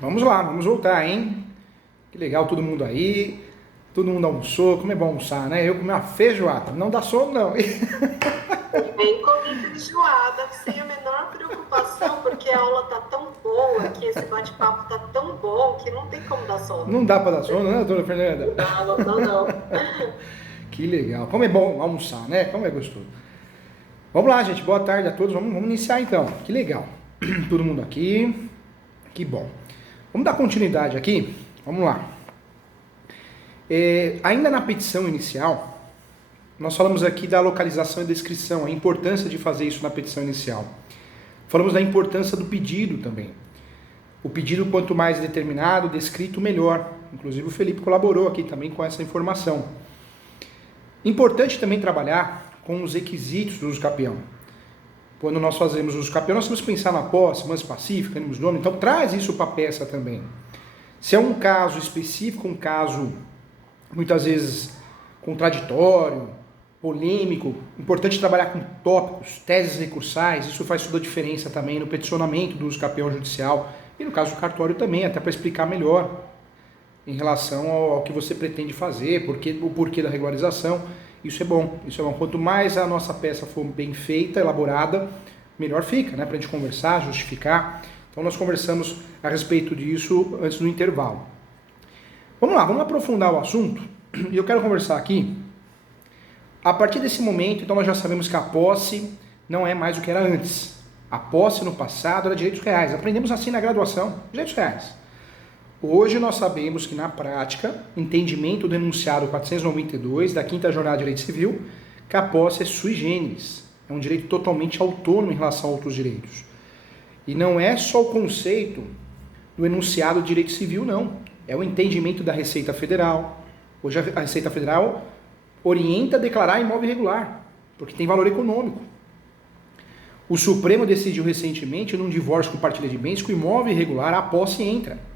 Vamos lá, vamos voltar, hein? Que legal, todo mundo aí. Todo mundo almoçou. Como é bom almoçar, né? Eu comi uma feijoada. Não dá sono, não. Bem comi feijoada, sem a menor preocupação, porque a aula tá tão boa, que esse bate-papo tá tão bom, que não tem como dar sono. Não dá pra dar sono, né, doutora Fernanda? Não. Que legal. Como é bom almoçar, né? Como é gostoso. Vamos lá, gente. Boa tarde a todos. Vamos iniciar então. Que legal. Todo mundo aqui. Que bom. Vamos dar continuidade aqui? Vamos lá. Ainda na petição inicial, nós falamos aqui da localização e descrição, a importância de fazer isso na petição inicial. Falamos da importância do pedido também. O pedido, quanto mais determinado, descrito, melhor. Inclusive o Felipe colaborou aqui também com essa informação. Importante também trabalhar com os requisitos do uso capião. Quando nós fazemos uso capião, nós temos que pensar na posse, manso pacífico, ânimos dono, então traz isso para a peça também. Se é um caso específico, um caso muitas vezes contraditório, polêmico, importante trabalhar com tópicos, teses recursais, isso faz toda a diferença também no peticionamento do uso capião judicial e no caso do cartório também, até para explicar melhor em relação ao que você pretende fazer, o porquê da regularização. Isso é bom. Quanto mais a nossa peça for bem feita, elaborada, melhor fica, né? Para a gente conversar, justificar. Então nós conversamos a respeito disso antes do intervalo. Vamos lá, vamos aprofundar o assunto. E eu quero conversar aqui. A partir desse momento, então nós já sabemos que a posse não é mais o que era antes. A posse no passado era direitos reais. Aprendemos assim na graduação, direitos reais. Hoje nós sabemos que na prática, entendimento do enunciado 492 da 5ª Jornada de Direito Civil, que a posse é sui generis, é um direito totalmente autônomo em relação a outros direitos. E não é só o conceito do enunciado de direito civil, não. É o entendimento da Receita Federal. Hoje a Receita Federal orienta a declarar imóvel irregular, porque tem valor econômico. O Supremo decidiu recentemente, num divórcio com partilha de bens, que o imóvel irregular, a posse entra.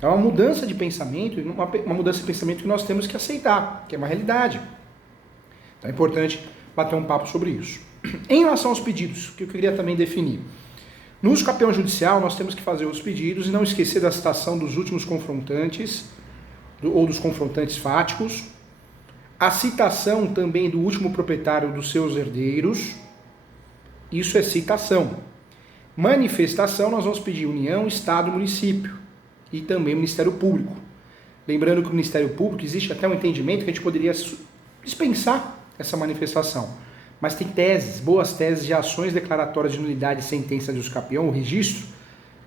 É uma mudança de pensamento, uma mudança de pensamento que nós temos que aceitar, que é uma realidade. Então é importante bater um papo sobre isso. Em relação aos pedidos, que eu queria também definir. No uso capião judicial, nós temos que fazer os pedidos e não esquecer da citação dos últimos confrontantes, ou dos confrontantes fáticos, a citação também do último proprietário dos seus herdeiros, isso é citação. Manifestação, nós vamos pedir União, Estado e Município. E também o Ministério Público. Lembrando que o Ministério Público existe até um entendimento que a gente poderia dispensar essa manifestação. Mas tem teses, boas teses de ações declaratórias de nulidade e sentença de uso capião, o registro,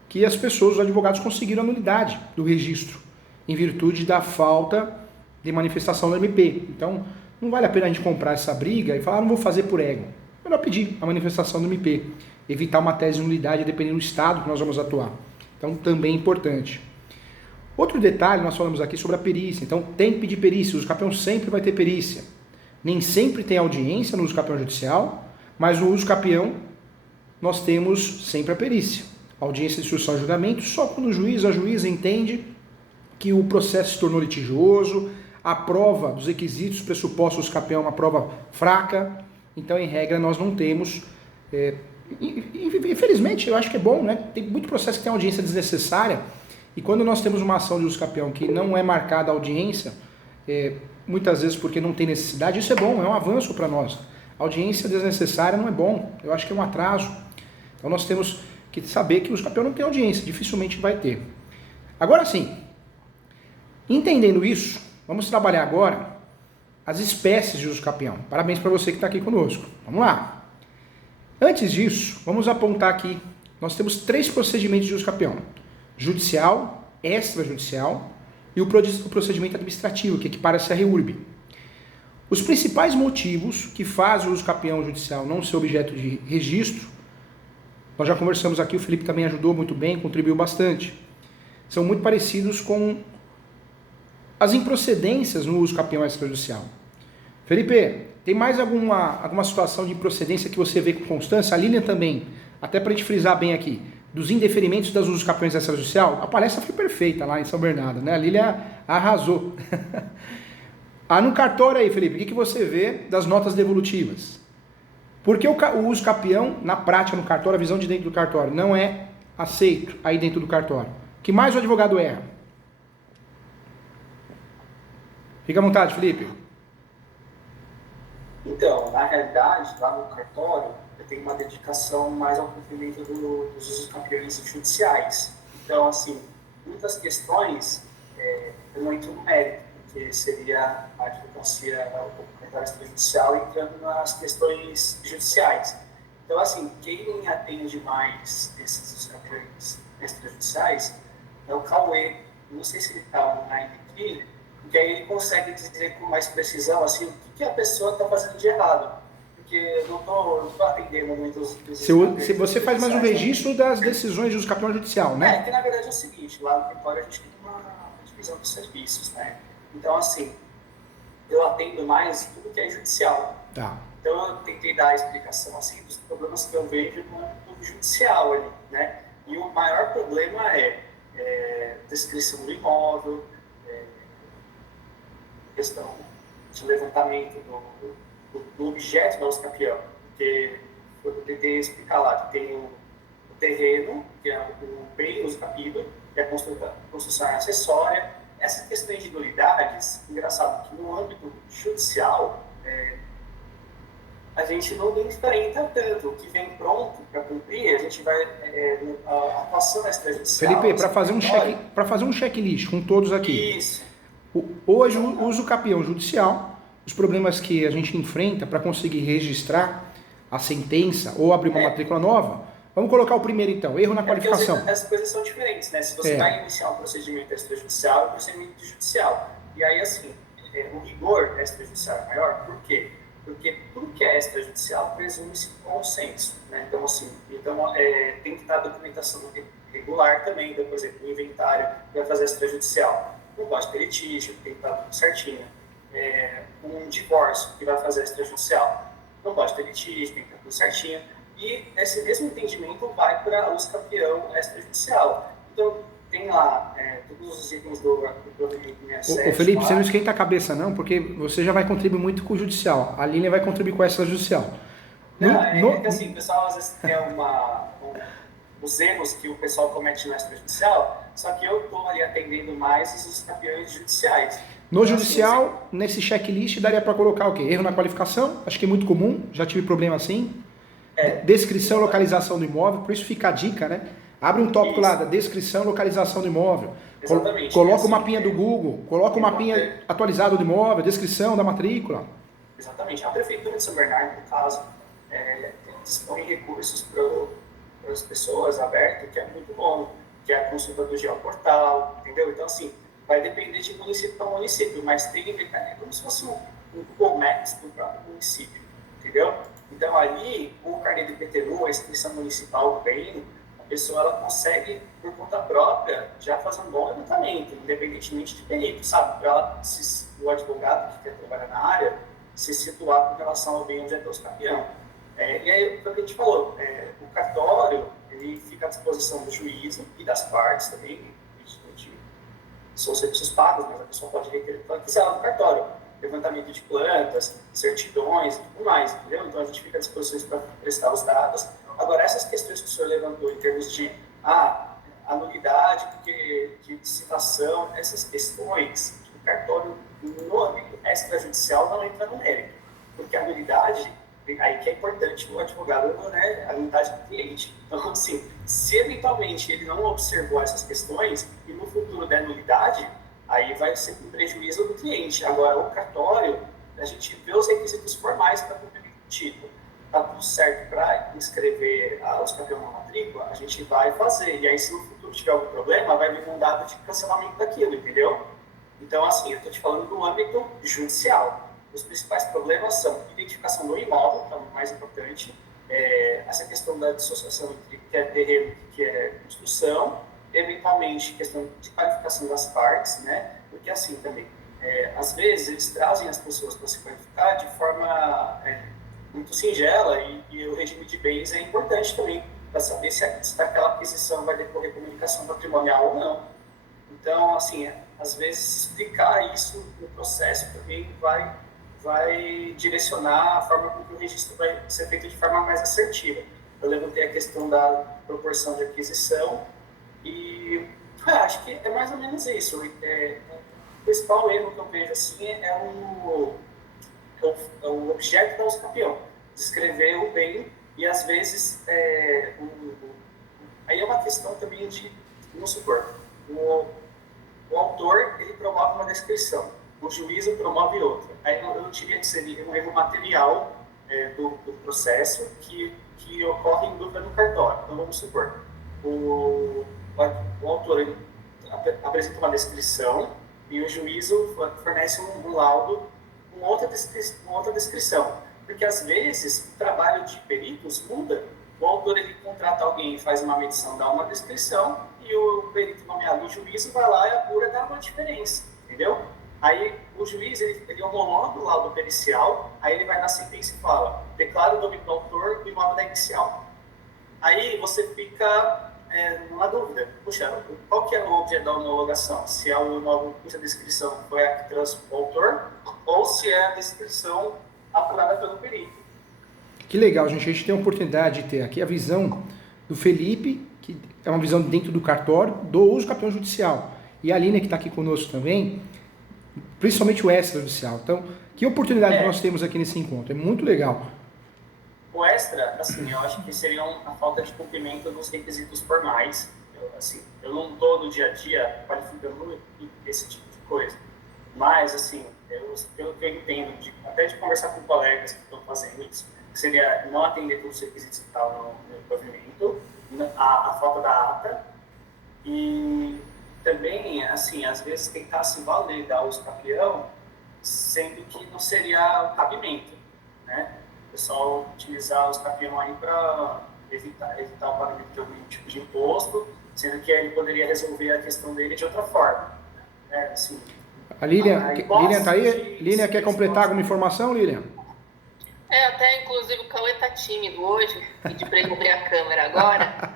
que as pessoas, os advogados, conseguiram a nulidade do registro, em virtude da falta de manifestação do MP. Então, não vale a pena a gente comprar essa briga e falar, não vou fazer por ego. Melhor pedir a manifestação do MP, evitar uma tese de nulidade dependendo do estado que nós vamos atuar. Então, também é importante. Outro detalhe, nós falamos aqui sobre a perícia. Então, tem que pedir perícia. O uso capião sempre vai ter perícia. Nem sempre tem audiência no uso capião judicial, mas no uso capião nós temos sempre a perícia. Audiência de instrução e julgamento só quando o juiz, a juíza entende que o processo se tornou litigioso, a prova dos requisitos, pressupostos do uso capião é uma prova fraca. Então, em regra, nós não temos... Infelizmente, eu acho que é bom, né? Tem muito processo que tem audiência desnecessária. E quando nós temos uma ação de uso capião que não é marcada a audiência, muitas vezes porque não tem necessidade, isso é bom, é um avanço para nós. Audiência desnecessária não é bom, eu acho que é um atraso. Então nós temos que saber que o uso capião não tem audiência, dificilmente vai ter. Agora sim, entendendo isso, vamos trabalhar agora as espécies de uso capião. Parabéns para você que está aqui conosco. Vamos lá. Antes disso, vamos apontar aqui, nós temos 3 procedimentos de uso capião. Judicial, extrajudicial e o procedimento administrativo, que equipara-se a reurb. Os principais motivos que fazem o uso capião judicial não ser objeto de registro, nós já conversamos aqui, o Felipe também ajudou muito bem, contribuiu bastante. São muito parecidos com as improcedências no uso capião extrajudicial. Felipe, tem mais alguma situação de improcedência que você vê com constância? A Lilian também, até para a gente frisar bem aqui, dos indeferimentos das usos capiões extrajudicial, a palestra foi perfeita lá em São Bernardo, né? A Lilian arrasou. No cartório aí, Felipe, o que você vê das notas devolutivas? Porque o uso capião, na prática, no cartório, a visão de dentro do cartório, não é aceito aí dentro do cartório. O que mais o advogado erra? Fica à vontade, Felipe. Então, na realidade, lá no cartório, eu tenho uma dedicação mais ao cumprimento dos usos capiões judiciais. Então, assim, muitas questões eu não entro no mérito, porque seria a advocacia, o cartório extrajudicial entrando nas questões judiciais. Então, assim, quem atende mais esses usos capiões extrajudiciais é o Cauê. Não sei se ele está online aqui, porque aí ele consegue dizer com mais precisão assim, o que a pessoa está fazendo de errado. Porque eu não estou atendendo muitos... Se você faz mais um registro das decisões de uso capião judicial, né? Que na verdade é o seguinte, lá no cartório a gente tem uma divisão dos serviços, né? Então, assim, eu atendo mais tudo que é judicial. Tá. Então, eu tentei dar a explicação, assim, dos problemas que eu vejo no judicial ali, né? E o maior problema é descrição do imóvel, questão de levantamento do objeto da usucapião, porque eu tentei explicar lá que tem o terreno, que é o bem usucapido, que é a construção acessória. Essas questões de nulidades, engraçado que no âmbito judicial, a gente não enfrenta tanto. O que vem pronto para cumprir, a gente vai... a atuação extrajudicial... Felipe, para fazer um checklist com todos aqui. Isso. Hoje, o uso capião judicial, os problemas que a gente enfrenta para conseguir registrar a sentença ou abrir uma matrícula nova, vamos colocar o primeiro então, erro na qualificação. As coisas são diferentes, né? Se você vai iniciar um procedimento extrajudicial, é um procedimento judicial. E aí, assim, o rigor extrajudicial é maior, por quê? Porque tudo que é extrajudicial presume-se consenso, né? Então, assim, tem que estar a documentação regular também, então, por exemplo, o inventário que vai fazer extrajudicial. Não pode ter litígio, tem que estar tudo certinho. Um divórcio que vai fazer extrajudicial, não pode ter litígio, tem que estar tudo certinho. E esse mesmo entendimento vai para o uso capião extrajudicial. Então, tem lá todos os itens do documento 67. Ô Felipe, você não esquenta a cabeça não, porque você já vai contribuir muito com o judicial. A Lilian vai contribuir com a extrajudicial. Que assim, o pessoal às vezes tem os erros que o pessoal comete no extrajudicial, só que eu estou ali atendendo mais os capiões judiciais. No então, judicial, assim, nesse checklist, daria para colocar o quê? Erro na qualificação, acho que é muito comum, já tive problema assim. Descrição e localização do imóvel, por isso fica a dica, né? Abre um tópico lá da descrição e localização do imóvel. Exatamente. Coloca o mapinha do Google, coloca o mapinha atualizado do imóvel, descrição da matrícula. Exatamente. A Prefeitura de São Bernardo, no caso, dispõe recursos para as pessoas abertos, que é muito bom, que é a consulta do geoportal, entendeu? Então, assim, vai depender de município para município, mas tem como se fosse um Google Maps do próprio município, entendeu? Então, ali, o carnê de IPTU, a inscrição municipal do bem, a pessoa ela consegue, por conta própria, já fazer um bom levantamento, independentemente de perito, sabe? Para ela, o advogado que quer trabalhar na área, se situar com relação ao bem onde é o campeão. E aí, o que a gente falou, o cartório, ele fica à disposição do juízo e das partes também, são serviços pagos, mas a pessoa pode requerer o que quiser lá no cartório. Levantamento de plantas, certidões e tudo mais, entendeu? Então a gente fica à disposição para prestar os dados. Agora, essas questões que o senhor levantou em termos de anulidade, de citação, essas questões, o cartório no âmbito extrajudicial não entra no mérito, porque a anulidade, aí que é importante o advogado, né, a anulidade do cliente. Então, assim, se eventualmente ele não observou essas questões e no futuro der nulidade, aí vai ser com prejuízo do cliente. Agora, o cartório, a gente vê os requisitos formais para cumprir o título. Está tudo certo para inscrever os campeões na matrícula, a gente vai fazer. E aí, se no futuro tiver algum problema, vai vir um dado de cancelamento daquilo, entendeu? Então, assim, eu estou te falando do âmbito judicial. os principais problemas são identificação do imóvel, que é o mais importante, essa questão da dissociação entre o que é terreno e o que é construção, eventualmente questão de qualificação das partes, né? Porque assim também, às vezes eles trazem as pessoas para se qualificar de forma muito singela e o regime de bens é importante também para saber se aquela aquisição vai decorrer comunicação patrimonial ou não. Então, assim, às vezes explicar isso no processo também vai direcionar a forma como o registro vai ser feito de forma mais assertiva. Eu levantei a questão da proporção de aquisição e acho que é mais ou menos isso. O principal erro que eu vejo assim é o objeto da usucapião, descrever o bem e às vezes aí é uma questão também de, vamos supor, o autor ele promove uma descrição, o juízo promove outra. Aí eu diria que seria um erro material do processo que ocorre em dúvida no cartório. Então vamos supor, o autor ele apresenta uma descrição e o juízo fornece um laudo com outra descrição. Porque às vezes o trabalho de peritos muda. O autor ele contrata alguém, faz uma medição, dá uma descrição e o perito nomeado em juízo vai lá e apura, dá uma diferença, entendeu? Aí o juiz ele homologa o laudo pericial, aí ele vai na sentença e fala: declara o domínio do autor do imóvel da inicial. Aí você fica numa dúvida: puxa, qual que é o objeto da homologação? Se é o imóvel cuja descrição foi a que trouxe o autor ou se é a descrição apurada pelo perito. Que legal, gente. A gente tem a oportunidade de ter aqui a visão do Felipe, que é uma visão dentro do cartório, do uso campeão judicial. E a Aline, que está aqui conosco também, principalmente o extrajudicial. Então, que oportunidade nós temos aqui nesse encontro. É muito legal. O extra, assim, eu acho que seria a falta de cumprimento dos requisitos formais. Eu não estou no dia a dia qualificando esse tipo de coisa. Mas, assim, pelo que eu entendo, até de conversar com colegas que estão fazendo isso, seria não atender todos os requisitos que estavam no provimento, a falta da ata e também, assim, às vezes tentar se valer da usucapião, sendo que não seria o cabimento, né? O pessoal utilizar o usucapião aí para evitar o pagamento de algum tipo de imposto, sendo que ele poderia resolver a questão dele de outra forma, né? Assim, a Lilian está aí? Lilian, quer completar alguma informação, Lilian? Até inclusive o Cauê tá tímido hoje, pedi para ele abrir a câmera agora.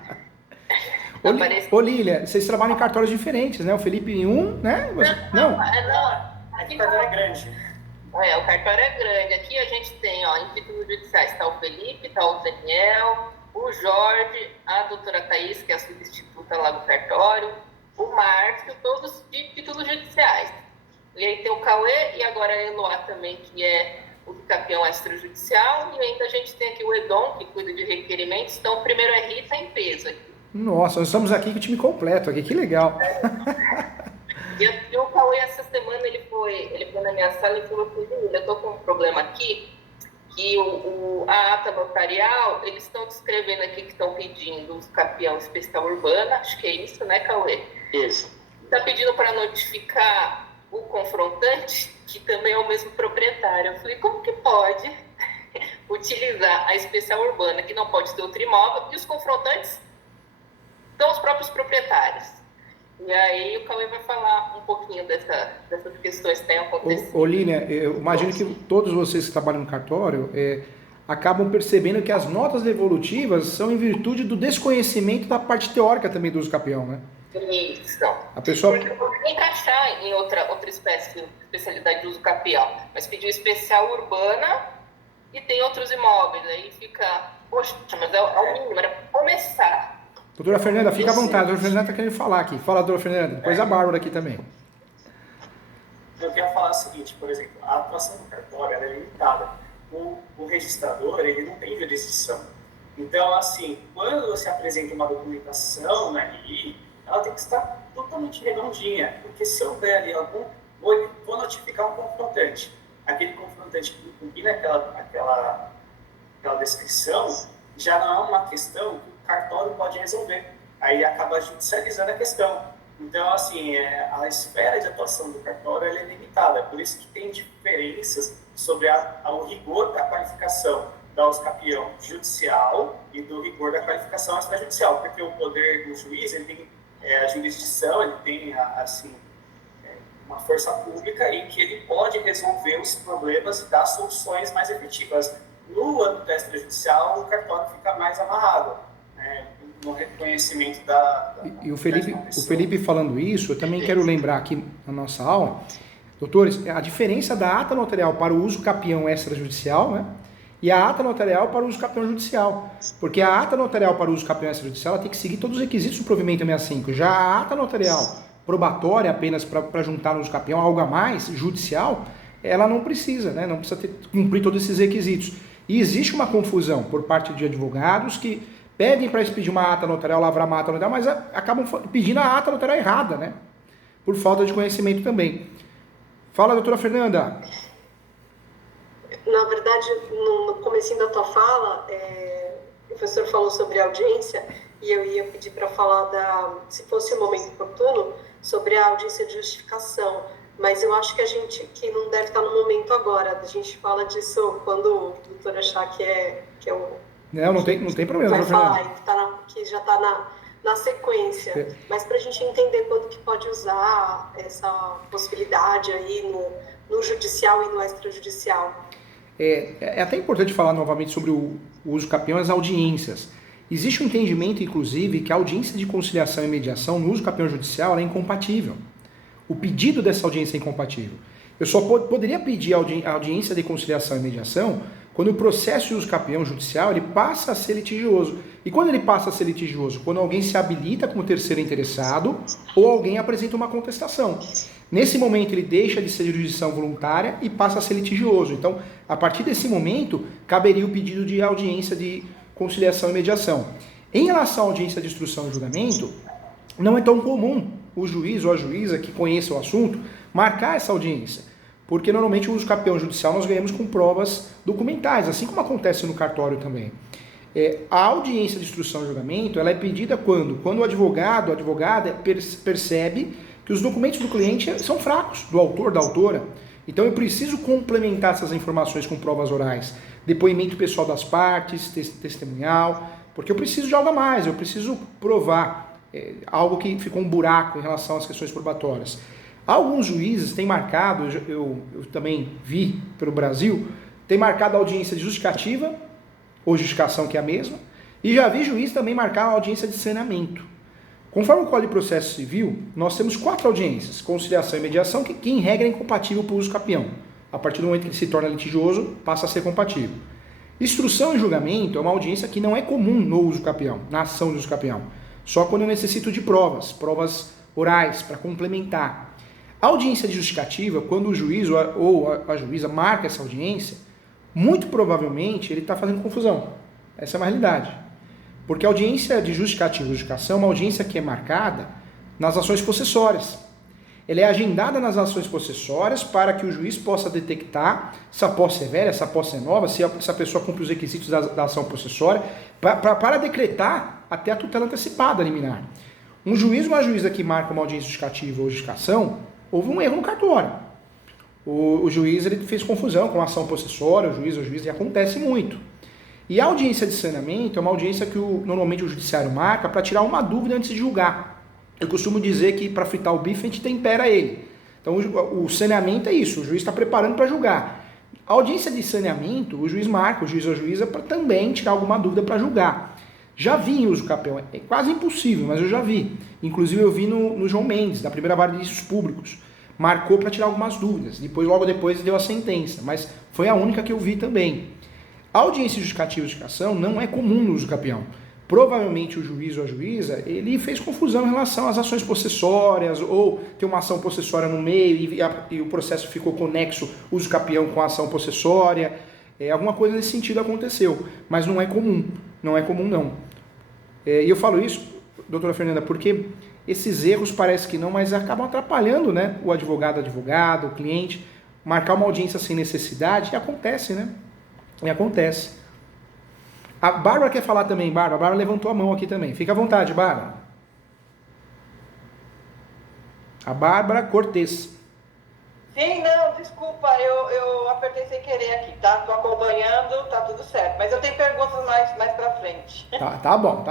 Ô Lilian, vocês trabalham em cartórios diferentes, né? O Felipe em um, né? Não. Aqui o cartório é grande. O cartório é grande. Aqui a gente tem, em títulos judiciais, está o Felipe, está o Daniel, o Jorge, a doutora Thaís, que é a substituta lá do cartório, o Márcio, todos de títulos judiciais. E aí tem o Cauê e agora a Eloá também, que é o campeão extrajudicial, e ainda a gente tem aqui o Edom, que cuida de requerimentos. Então, o primeiro é Rita em peso aqui. Nossa, nós estamos aqui com o time completo aqui, que legal. E o Cauê, essa semana, ele foi na minha sala e falou assim: eu tô com um problema aqui, que a ata notarial, eles estão descrevendo aqui que estão pedindo o campeão especial urbana, acho que é isso, né, Cauê? Isso. Está pedindo para notificar o confrontante, que também é o mesmo proprietário. Eu falei: como que pode utilizar a especial urbana, que não pode ter outro imóvel, e os confrontantes são os próprios proprietários? E aí o Cauê vai falar um pouquinho dessas questões que têm acontecido. Ô Lilian, eu imagino que todos vocês que trabalham no cartório acabam percebendo que as notas devolutivas são em virtude do desconhecimento da parte teórica também do uso capião, né? Isso. A pessoa... Porque eu poderia encaixar em outra especialidade de uso capião, mas pediu especial urbana e tem outros imóveis. Aí fica, poxa, mas é o mínimo, era começar. Doutora Fernanda, fica à vontade. A doutora Fernanda está querendo falar aqui. Fala, doutora Fernanda. Depois a Bárbara aqui também. Eu quero falar o seguinte, por exemplo, a atuação do cartório é limitada. O registrador, ele não tem jurisdição. Então, assim, quando você apresenta uma documentação ali, ela tem que estar totalmente redondinha, porque se houver ali vou notificar um confrontante. Aquele confrontante que combina aquela descrição, já não é uma questão que o cartório pode resolver. Aí acaba judicializando a questão. Então, assim, a esfera de atuação do cartório ela é limitada, é por isso que tem diferenças sobre o rigor da qualificação da usucapião judicial e do rigor da qualificação extrajudicial, porque o poder do juiz, ele tem a jurisdição, ele tem, assim, uma força pública em que ele pode resolver os problemas e dar soluções mais efetivas. No âmbito extrajudicial, o cartório fica mais amarrado, né, no reconhecimento E o Felipe falando isso, eu também quero lembrar aqui na nossa aula, doutores, a diferença da ata notarial para o uso capião extrajudicial, né? E a ata notarial para o uso capião judicial. Porque a ata notarial para o uso capião extrajudicial ela tem que seguir todos os requisitos do provimento 65. Já a ata notarial probatória apenas para juntar no uso capião, algo a mais, judicial, ela não precisa, né? Não precisa cumprir todos esses requisitos. E existe uma confusão por parte de advogados que pedem para expedir uma ata notarial, lavrar uma ata notarial, mas acabam pedindo a ata notarial errada, né? Por falta de conhecimento também. Fala, doutora Fernanda. Na verdade, no comecinho da tua fala, o professor falou sobre a audiência e eu ia pedir para falar, se fosse o momento oportuno, sobre a audiência de justificação. Mas eu acho que a gente que não deve estar no momento agora. A gente fala disso quando o doutor achar que é o... Não tem problema. Vai falar, que já está na sequência. Mas para a gente entender quando que pode usar essa possibilidade aí no judicial e no extrajudicial. É até importante falar novamente sobre o uso capião e as audiências. Existe um entendimento, inclusive, que a audiência de conciliação e mediação no uso capião judicial é incompatível. O pedido dessa audiência é incompatível. Eu só poderia pedir a audiência de conciliação e mediação quando o processo de uso capião judicial ele passa a ser litigioso. E quando ele passa a ser litigioso? Quando alguém se habilita como terceiro interessado ou alguém apresenta uma contestação. Nesse momento ele deixa de ser jurisdição voluntária e passa a ser litigioso. Então, a partir desse momento, caberia o pedido de audiência de conciliação e mediação. Em relação à audiência de instrução e julgamento, não é tão comum o juiz ou a juíza que conheça o assunto marcar essa audiência. Porque normalmente o uso capião judicial nós ganhamos com provas documentais, assim como acontece no cartório também. A audiência de instrução e julgamento ela é pedida quando o advogado ou advogada percebe que os documentos do cliente são fracos, do autor, da autora. Então eu preciso complementar essas informações com provas orais, depoimento pessoal das partes, testemunhal, porque eu preciso de algo a mais, eu preciso provar algo que ficou um buraco em relação às questões probatórias. Alguns juízes têm marcado, eu também vi pelo Brasil, tem marcado a audiência de justificativa, ou justificação que é a mesma, e já vi juiz também marcar a audiência de saneamento. Conforme o Código de Processo Civil, nós temos 4 audiências, conciliação e mediação, que em regra é incompatível para o uso capião. A partir do momento que ele se torna litigioso, passa a ser compatível. Instrução e julgamento é uma audiência que não é comum no uso capião, na ação de uso capião. Só quando eu necessito de provas orais, para complementar. A audiência de justificativa, quando o juiz ou a juíza marca essa audiência, muito provavelmente ele está fazendo confusão. Essa é uma realidade. Porque a audiência de justificativa e justificação é uma audiência que é marcada nas ações possessórias. Ela é agendada nas ações possessórias para que o juiz possa detectar se a posse é velha, se a posse é nova, se a pessoa cumpre os requisitos da ação possessória, para decretar até a tutela antecipada liminar. Um juiz ou uma juíza que marca uma audiência justificativa ou justificação, houve um erro no cartório. O juiz ele fez confusão com a ação possessória, o juiz ou a juíza, e acontece muito. E a audiência de saneamento é uma audiência que normalmente o judiciário marca para tirar uma dúvida antes de julgar. Eu costumo dizer que para fritar o bife a gente tempera ele. Então o saneamento é isso, o juiz está preparando para julgar. A audiência de saneamento, o juiz marca, o juiz ou a juíza, para também tirar alguma dúvida para julgar. Já vi em uso capião, é quase impossível, mas eu já vi. Inclusive eu vi no João Mendes, da primeira vara de ilícitos públicos. Marcou para tirar algumas dúvidas, logo depois deu a sentença, mas foi a única que eu vi também. A audiência justificativa de justificação não é comum no uso capião. Provavelmente o juiz ou a juíza, ele fez confusão em relação às ações possessórias, ou tem uma ação possessória no meio e o processo ficou conexo, uso capião com a ação possessória, alguma coisa nesse sentido aconteceu, mas não é comum não. E eu falo isso, doutora Fernanda, porque esses erros parece que não, mas acabam atrapalhando, né, o advogado, o cliente, marcar uma audiência sem necessidade, e acontece, né? E acontece. A Bárbara quer falar também, Bárbara. A Bárbara levantou a mão aqui também. Fica à vontade, Bárbara. A Bárbara Cortez. Sim, não, desculpa, eu apertei sem querer aqui, tá? Tô acompanhando, tá tudo certo. Mas eu tenho perguntas mais pra frente. Tá bom.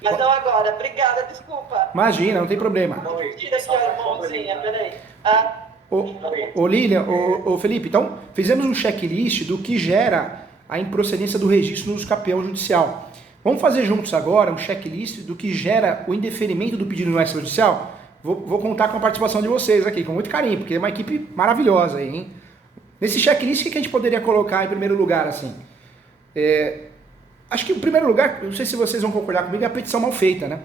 Mas não agora. Obrigada, desculpa. Imagina, não tem problema. Tira aqui a mãozinha, peraí. Ô Lilian, ô Felipe, então fizemos um checklist do que gera a improcedência do registro no uso capião judicial. Vamos fazer juntos agora um checklist do que gera o indeferimento do pedido no extrajudicial? Vou contar com a participação de vocês aqui, com muito carinho, porque é uma equipe maravilhosa aí, hein? Nesse checklist, o que a gente poderia colocar em primeiro lugar, assim? Acho que em primeiro lugar, não sei se vocês vão concordar comigo, é a petição mal feita, né?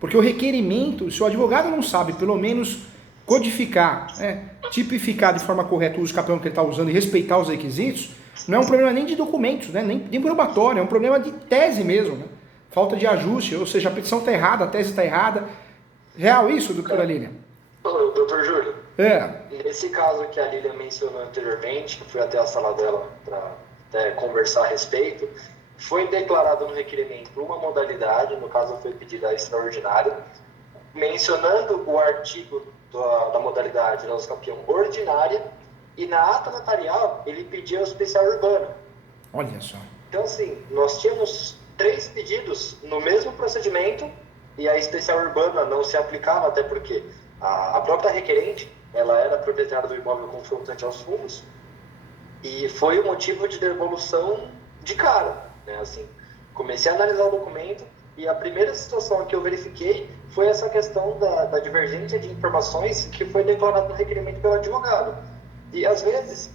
Porque o requerimento, se o advogado não sabe, pelo menos, codificar, tipificar de forma correta o uso capião que ele está usando e respeitar os requisitos, não é um problema nem de documentos, né? nem probatório, é um problema de tese mesmo, né? Falta de ajuste, ou seja, a petição está errada, a tese está errada. Real isso, doutora Lilian? Doutor Júlio, É. nesse caso que a Lilian mencionou anteriormente, que fui até a sala dela para conversar a respeito, foi declarado no requerimento uma modalidade, no caso foi pedida extraordinária, mencionando o artigo da modalidade da uso capião ordinária, e na ata notarial ele pedia a especial urbana. Olha só. Então, assim, nós tínhamos 3 pedidos no mesmo procedimento e a especial urbana não se aplicava, até porque a própria requerente, ela era proprietária do imóvel confrontante aos fundos e foi o motivo de devolução de cara, né? Assim, comecei a analisar o documento e a primeira situação que eu verifiquei foi essa questão da divergência de informações que foi declarada no requerimento pelo advogado. E, às vezes,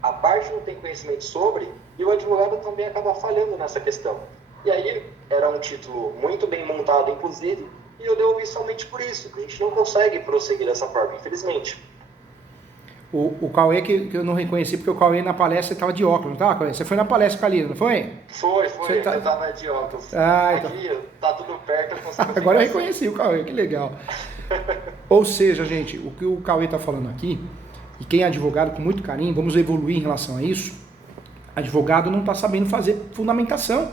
a parte não tem conhecimento sobre e o advogado também acaba falhando nessa questão. E aí, era um título muito bem montado, inclusive, e eu devolvi somente por isso. A gente não consegue prosseguir dessa forma, infelizmente. O Cauê que eu não reconheci, porque o Cauê na palestra estava de óculos, não estava, Cauê? Você foi na palestra com a Lilian, não foi? Foi, Você tá... eu estava de óculos. Então... tá tudo perto, eu consigo... Agora eu reconheci o Cauê, que legal. Ou seja, gente, o que o Cauê está falando aqui, e quem é advogado com muito carinho, vamos evoluir em relação a isso, advogado não está sabendo fazer fundamentação.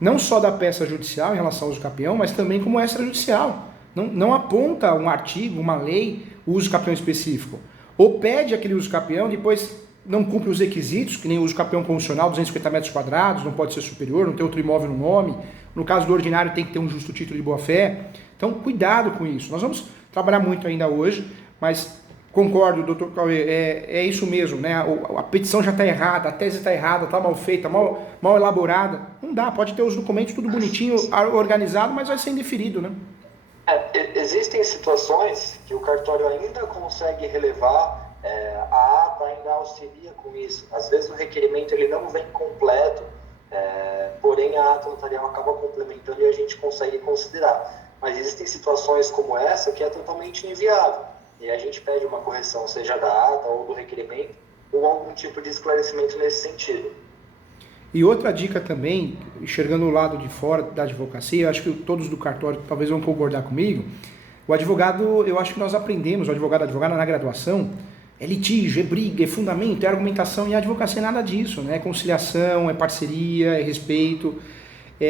Não só da peça judicial em relação ao uso capião, mas também como extrajudicial. Não aponta um artigo, uma lei, o uso capião específico. Ou pede aquele uso capião, depois não cumpre os requisitos, que nem o uso capião convencional, 250 metros quadrados, não pode ser superior, não tem outro imóvel no nome. No caso do ordinário tem que ter um justo título de boa-fé. Então, cuidado com isso. Nós vamos trabalhar muito ainda hoje, mas concordo, doutor Cauê, é isso mesmo, né? A petição já está errada, a tese está errada, está mal feita, mal elaborada. Não dá, pode ter os documentos tudo bonitinho, organizado, mas vai ser indeferido, né? Existem situações que o cartório ainda consegue relevar, a ata ainda auxilia com isso. Às vezes o requerimento ele não vem completo, porém a ata notarial acaba complementando e a gente consegue considerar. Mas existem situações como essa que é totalmente inviável. E a gente pede uma correção, seja da ata ou do requerimento, ou algum tipo de esclarecimento nesse sentido. E outra dica também, enxergando o lado de fora da advocacia, acho que todos do cartório talvez vão concordar comigo, o advogado, eu acho que nós aprendemos, o advogado, a advogada na graduação, é litígio, é briga, é fundamento, é argumentação, e a advocacia é nada disso, né? É conciliação, é parceria, é respeito.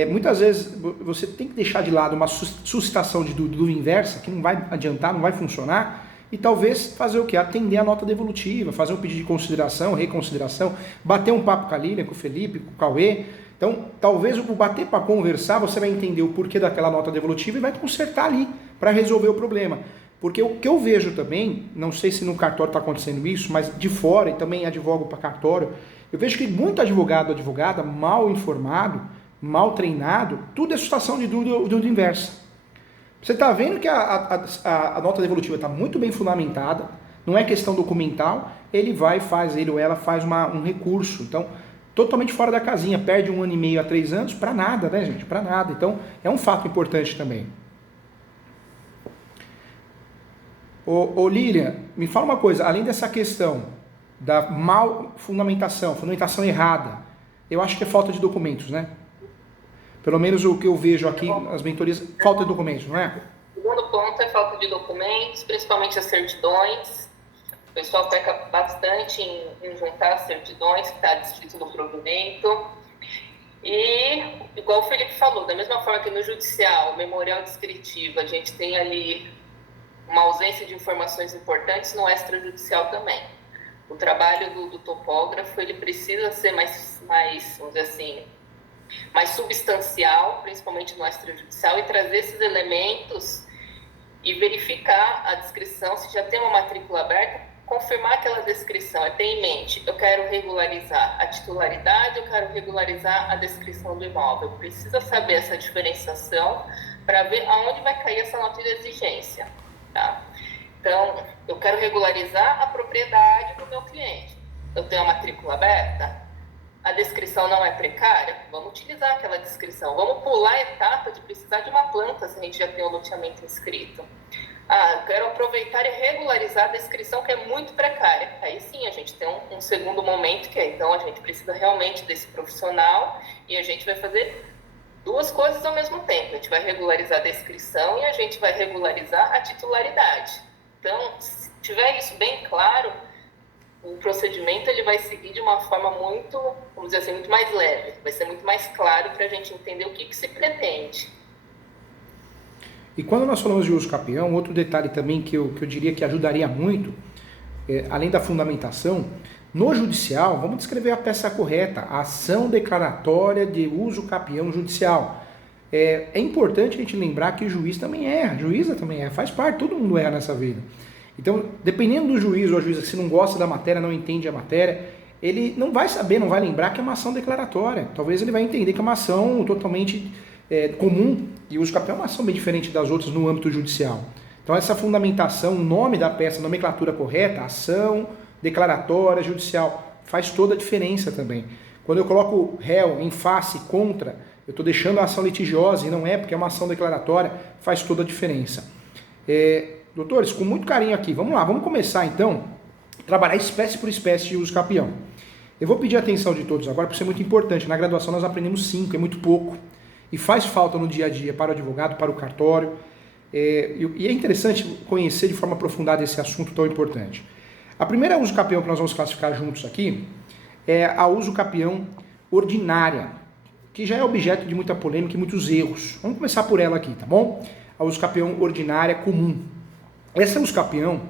Muitas vezes você tem que deixar de lado uma suscitação de dúvida inversa, que não vai adiantar, não vai funcionar, e talvez fazer o quê? Atender a nota devolutiva, fazer um pedido de consideração, reconsideração, bater um papo com a Lilian, com o Felipe, com o Cauê. Então, talvez o bater para conversar, você vai entender o porquê daquela nota devolutiva e vai consertar ali para resolver o problema. Porque o que eu vejo também, não sei se no cartório está acontecendo isso, mas de fora, e também advogo para cartório, eu vejo que muito advogado, advogada, mal informado, mal treinado, tudo é situação de dúvida inversa. Você está vendo que a nota devolutiva está muito bem fundamentada, não é questão documental, ele ou ela faz um recurso. Então, totalmente fora da casinha, perde 1 ano e meio a 3 anos, para nada, né, gente? Para nada. Então, é um fato importante também. Ô Lilian, me fala uma coisa, além dessa questão da fundamentação errada, eu acho que é falta de documentos, né? Pelo menos o que eu vejo aqui nas mentorias, falta de documentos, não é? O segundo ponto é falta de documentos, principalmente as certidões. O pessoal peca bastante em juntar as certidões que está descrito no provimento. E, igual o Felipe falou, da mesma forma que no judicial, memorial descritivo, a gente tem ali uma ausência de informações importantes no extrajudicial também. O trabalho do topógrafo, ele precisa ser mais, vamos dizer assim, mais substancial, principalmente no extrajudicial, e trazer esses elementos e verificar a descrição, se já tem uma matrícula aberta, confirmar aquela descrição, ter em mente, eu quero regularizar a titularidade, eu quero regularizar a descrição do imóvel. Precisa saber essa diferenciação para ver aonde vai cair essa nota de exigência, tá? Então, eu quero regularizar a propriedade do meu cliente. Eu tenho a matrícula aberta, a descrição não é precária, vamos utilizar aquela descrição. Vamos pular a etapa de precisar de uma planta, se a gente já tem o loteamento inscrito. Eu quero aproveitar e regularizar a descrição, que é muito precária. Aí sim, a gente tem um segundo momento, que é, então, a gente precisa realmente desse profissional e a gente vai fazer duas coisas ao mesmo tempo. A gente vai regularizar a descrição e a gente vai regularizar a titularidade. Então, se tiver isso bem claro, o procedimento ele vai seguir de uma forma muito, vamos dizer assim, muito mais leve. Vai ser muito mais claro para a gente entender o que se pretende. E quando nós falamos de uso capião, outro detalhe também que eu diria que ajudaria muito, além da fundamentação, no judicial, vamos descrever a peça correta, a ação declaratória de uso capião judicial. É importante a gente lembrar que o juiz também erra, a juíza também erra, faz parte, todo mundo erra nessa vida. Então, dependendo do juiz ou a juíza, se não gosta da matéria, não entende a matéria, ele não vai saber, não vai lembrar que é uma ação declaratória. Talvez ele vai entender que é uma ação totalmente comum, e o uso capião é uma ação bem diferente das outras no âmbito judicial. Então, essa fundamentação, o nome da peça, a nomenclatura correta, ação declaratória judicial, faz toda a diferença também. Quando eu coloco réu em face, contra, eu estou deixando a ação litigiosa, e não é, porque é uma ação declaratória, faz toda a diferença. Doutores, com muito carinho aqui, vamos lá, vamos começar então a trabalhar espécie por espécie de uso capião. Eu vou pedir a atenção de todos agora, porque isso é muito importante. Na graduação nós aprendemos 5, é muito pouco, e faz falta no dia a dia para o advogado, para o cartório, e é interessante conhecer de forma aprofundada esse assunto tão importante. A primeira uso capião que nós vamos classificar juntos aqui é a uso capião ordinária, que já é objeto de muita polêmica e muitos erros. Vamos começar por ela aqui, tá bom? A uso capião ordinária comum. Essa uso capião,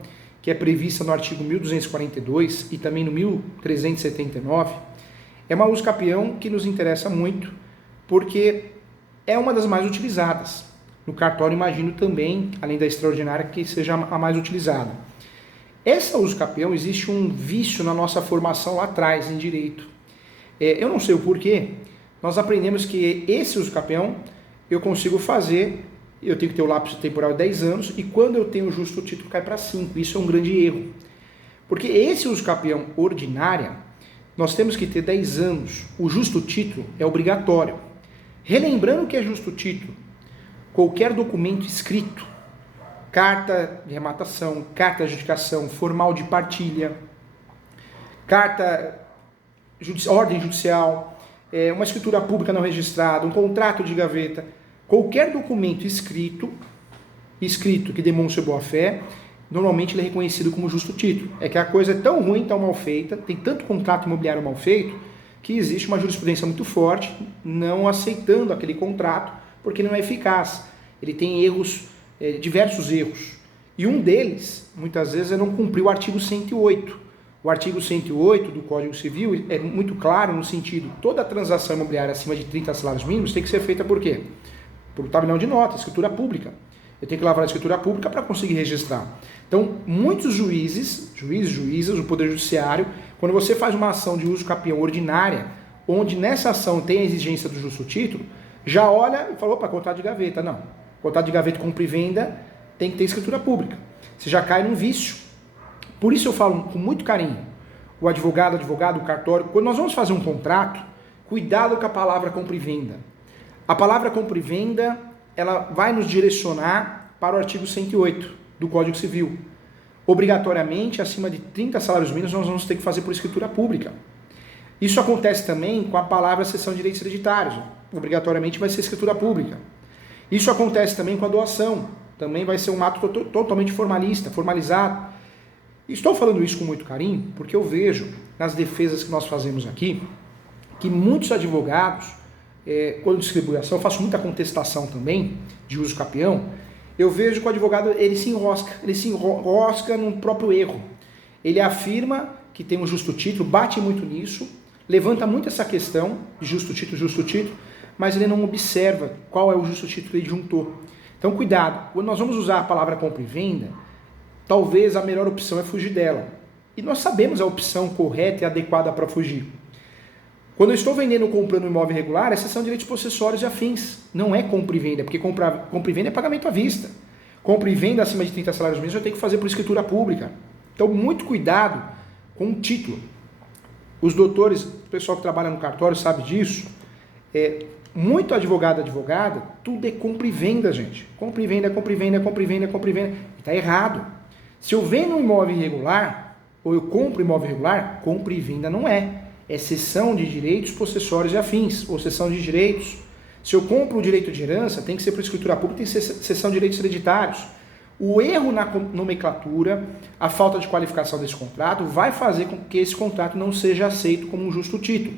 que é prevista no artigo 1242 e também no 1379, é uma uso capião que nos interessa muito, porque é uma das mais utilizadas. No cartório, imagino também, além da extraordinária, que seja a mais utilizada. Essa uso capião, existe um vício na nossa formação lá atrás, em direito. Eu não sei o porquê, nós aprendemos que esse uso capião eu consigo fazer, eu tenho que ter o lapso temporal de 10 anos, e quando eu tenho o justo título cai para 5. Isso é um grande erro. Porque esse uso capião ordinária, nós temos que ter 10 anos. O justo título é obrigatório. Relembrando que é justo título, qualquer documento escrito, carta de rematação, carta de adjudicação, formal de partilha, ordem judicial, uma escritura pública não registrada, um contrato de gaveta, qualquer documento escrito que demonstre boa-fé, normalmente ele é reconhecido como justo título. É que a coisa é tão ruim, tão mal feita, tem tanto contrato imobiliário mal feito, que existe uma jurisprudência muito forte não aceitando aquele contrato, porque não é eficaz. Ele tem erros, diversos erros. E um deles, muitas vezes, é não cumprir o artigo 108. O artigo 108 do Código Civil é muito claro no sentido, toda transação imobiliária acima de 30 salários mínimos tem que ser feita por quê? Por tabelião de nota, escritura pública. Eu tenho que lavrar a escritura pública para conseguir registrar. Então, muitos juízes, o Poder Judiciário, quando você faz uma ação de uso capião ordinária, onde nessa ação tem a exigência do justo título, já olha e fala, opa, contrato de gaveta. Não. Contrato de gaveta, compra e venda, tem que ter escritura pública. Você já cai num vício. Por isso eu falo com muito carinho, o advogado, o cartório, quando nós vamos fazer um contrato, cuidado com a palavra compra e venda. A palavra compra e venda, ela vai nos direcionar para o artigo 108 do Código Civil. Obrigatoriamente, acima de 30 salários mínimos, nós vamos ter que fazer por escritura pública. Isso acontece também com a palavra cessão de direitos hereditários. Obrigatoriamente vai ser escritura pública. Isso acontece também com a doação. Também vai ser um ato totalmente formalista, formalizado. Estou falando isso com muito carinho, porque eu vejo nas defesas que nós fazemos aqui, que muitos advogados, quando distribui ação, eu faço muita contestação também, de uso capião, eu vejo que o advogado ele se enrosca no próprio erro. Ele afirma que tem um justo título, bate muito nisso, levanta muito essa questão de justo título, mas ele não observa qual é o justo título que ele juntou. Então cuidado, quando nós vamos usar a palavra compra e venda, talvez a melhor opção é fugir dela. E nós sabemos a opção correta e adequada para fugir. Quando eu estou vendendo ou comprando um imóvel irregular, essas são direitos possessórios e afins. Não é compra e venda, porque compra e venda é pagamento à vista. Compra e venda acima de 30 salários mínimos eu tenho que fazer por escritura pública. Então, muito cuidado com o título. Os doutores, o pessoal que trabalha no cartório sabe disso. Muito advogada, tudo é compra e venda, gente. Compra e venda. E está errado. Se eu vendo um imóvel irregular, ou eu compro imóvel irregular, compra e venda não é. É cessão de direitos possessórios e afins, ou cessão de direitos. Se eu compro o direito de herança, tem que ser por escritura pública, tem que ser cessão de direitos hereditários. O erro na nomenclatura, a falta de qualificação desse contrato, vai fazer com que esse contrato não seja aceito como um justo título.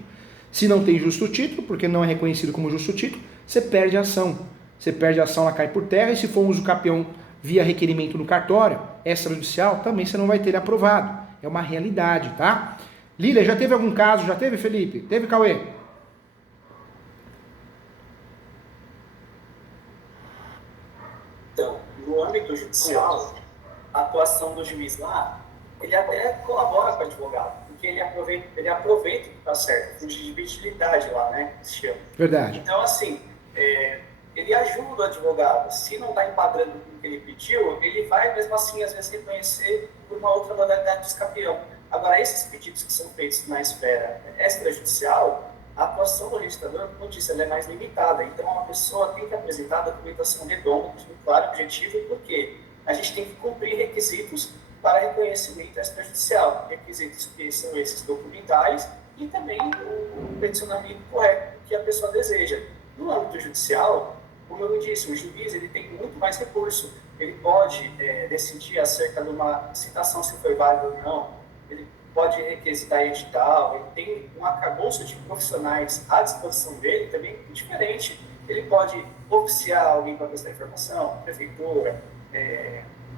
Se não tem justo título, porque não é reconhecido como justo título, você perde a ação. Você perde a ação, ela cai por terra, e se for um uso capião via requerimento no cartório, extrajudicial, também você não vai ter aprovado. É uma realidade, tá? Lília, já teve algum caso? Já teve, Felipe? Teve, Cauê? Então, no âmbito judicial, a atuação do juiz lá, ele até colabora com o advogado, porque ele aproveita o que está certo, fungibilidade lá, né, que se chama. Verdade. Então, assim, ele ajuda o advogado. Se não está enquadrando com o que ele pediu, ele vai, mesmo assim, às vezes, reconhecer por uma outra modalidade de escapião. Agora, esses pedidos que são feitos na esfera extrajudicial, a atuação do registrador, como eu disse, ela é mais limitada. Então, a pessoa tem que apresentar a documentação redonda, claro, objetivo, porque a gente tem que cumprir requisitos para reconhecimento extrajudicial. Requisitos que são esses documentais e também o peticionamento correto que a pessoa deseja. No âmbito judicial, como eu disse, o juiz ele tem muito mais recurso. Ele pode decidir acerca de uma citação se foi válida ou não. Ele pode requisitar edital, ele tem um arcabouço de profissionais à disposição dele também diferente. Ele pode oficiar alguém para prestar informação, prefeitura,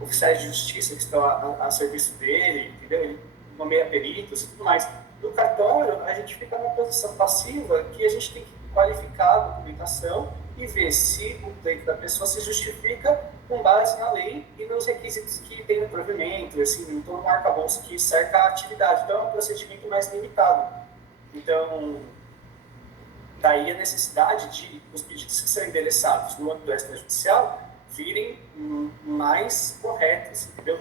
oficiais de justiça que estão a serviço dele, entendeu? Ele nomeia peritos e tudo mais. No cartório, a gente fica numa posição passiva que a gente tem que qualificar a documentação e ver se o pleito da pessoa se justifica com base na lei e nos requisitos que tem no provimento, assim, em todo um arcabouço que cerca a atividade. Então, é um procedimento mais limitado. Então, daí a necessidade de os pedidos que são endereçados no âmbito extrajudicial virem mais corretos, entendeu?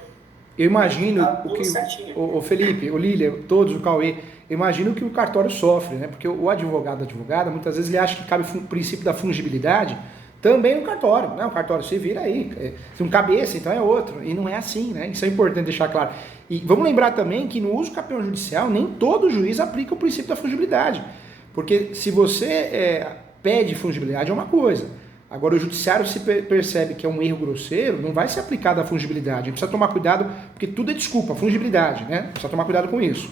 Eu imagino tá o que certinho. o Felipe, o Lília, todos, o Cauê, eu imagino que o cartório sofre, né? Porque o advogado, a advogada, muitas vezes ele acha que cabe o princípio da fungibilidade também no cartório, né? O cartório se vira aí, se não cabe esse, então é outro, e não é assim, né? Isso é importante deixar claro. E vamos lembrar também que no uso capião judicial, nem todo juiz aplica o princípio da fungibilidade, porque se você pede fungibilidade é uma coisa. Agora, o judiciário se percebe que é um erro grosseiro, não vai ser aplicada a fungibilidade. A gente precisa tomar cuidado, porque tudo é desculpa, fungibilidade, né? Precisa tomar cuidado com isso.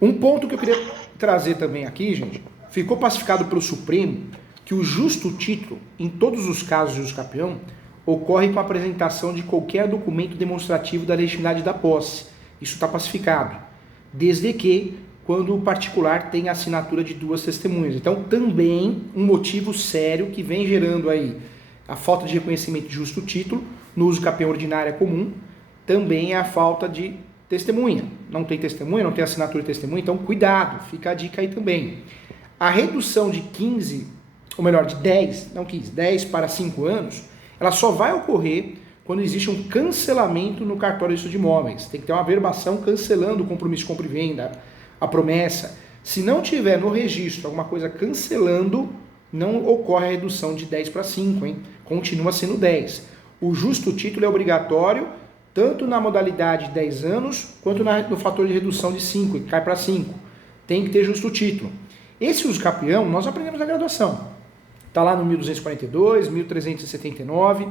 Um ponto que eu queria trazer também aqui, gente, ficou pacificado pelo Supremo que o justo título, em todos os casos de uso capião, ocorre com a apresentação de qualquer documento demonstrativo da legitimidade da posse. Isso está pacificado. Desde que quando o particular tem a assinatura de duas testemunhas. Então, também um motivo sério que vem gerando aí a falta de reconhecimento de justo título no uso capião ordinária comum, também é a falta de testemunha. Não tem testemunha, não tem assinatura de testemunha, então cuidado, fica a dica aí também. A redução de 15, ou melhor, de 10, não 15, 10 para 5 anos, ela só vai ocorrer quando existe um cancelamento no cartório de imóveis. Tem que ter uma averbação cancelando o compromisso de compra e venda, a promessa. Se não tiver no registro alguma coisa cancelando, não ocorre a redução de 10 para 5, hein? Continua sendo 10. O justo título é obrigatório, tanto na modalidade de 10 anos, quanto no fator de redução de 5, que cai para 5. Tem que ter justo título. Esse uso capião, nós aprendemos na graduação. Está lá no 1242, 1379,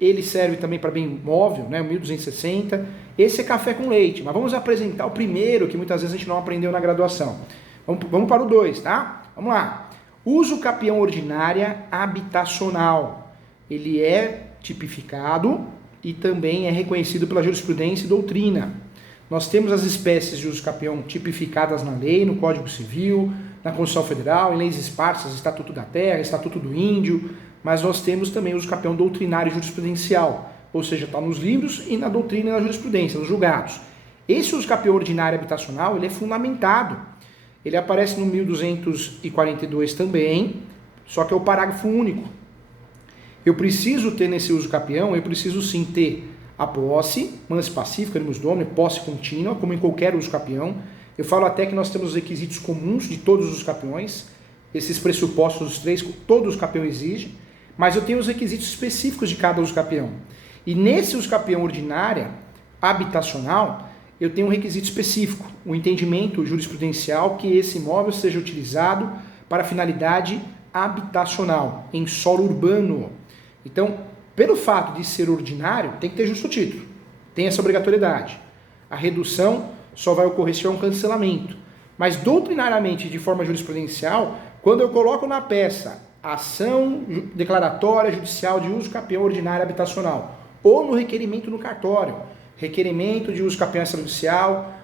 ele serve também para bem imóvel, né, 1260. Esse é café com leite, mas vamos apresentar o primeiro, que muitas vezes a gente não aprendeu na graduação. Vamos para o 2, tá? Vamos lá. Uso capião ordinária habitacional. ele é tipificado e também é reconhecido pela jurisprudência e doutrina. Nós temos as espécies de uso capião tipificadas na lei, no Código Civil, na Constituição Federal, em leis esparsas, Estatuto da Terra, Estatuto do Índio, mas nós temos também o uso capião doutrinário e jurisprudencial, ou seja, está nos livros e na doutrina e na jurisprudência, nos julgados. Esse uso capião ordinário habitacional, ele é fundamentado. Ele aparece no 1242 também, só que é o parágrafo único. Eu preciso ter nesse uso capião, eu preciso sim ter a posse, manus pacífica, animus domini, posse contínua, como em qualquer uso capião. Eu falo até que nós temos os requisitos comuns de todos os capiões, esses pressupostos, os três, todos os capiões exigem, mas eu tenho os requisitos específicos de cada uso capião. E nesse uso capião ordinária, habitacional, eu tenho um requisito específico, o entendimento jurisprudencial que esse imóvel seja utilizado para finalidade habitacional, em solo urbano. Então, pelo fato de ser ordinário, tem que ter justo título. Tem essa obrigatoriedade. A redução só vai ocorrer se houver um cancelamento. Mas doutrinariamente, de forma jurisprudencial, quando eu coloco na peça ação declaratória judicial de uso capião ordinário habitacional, ou no requerimento no cartório, requerimento de uso capião extrajudicial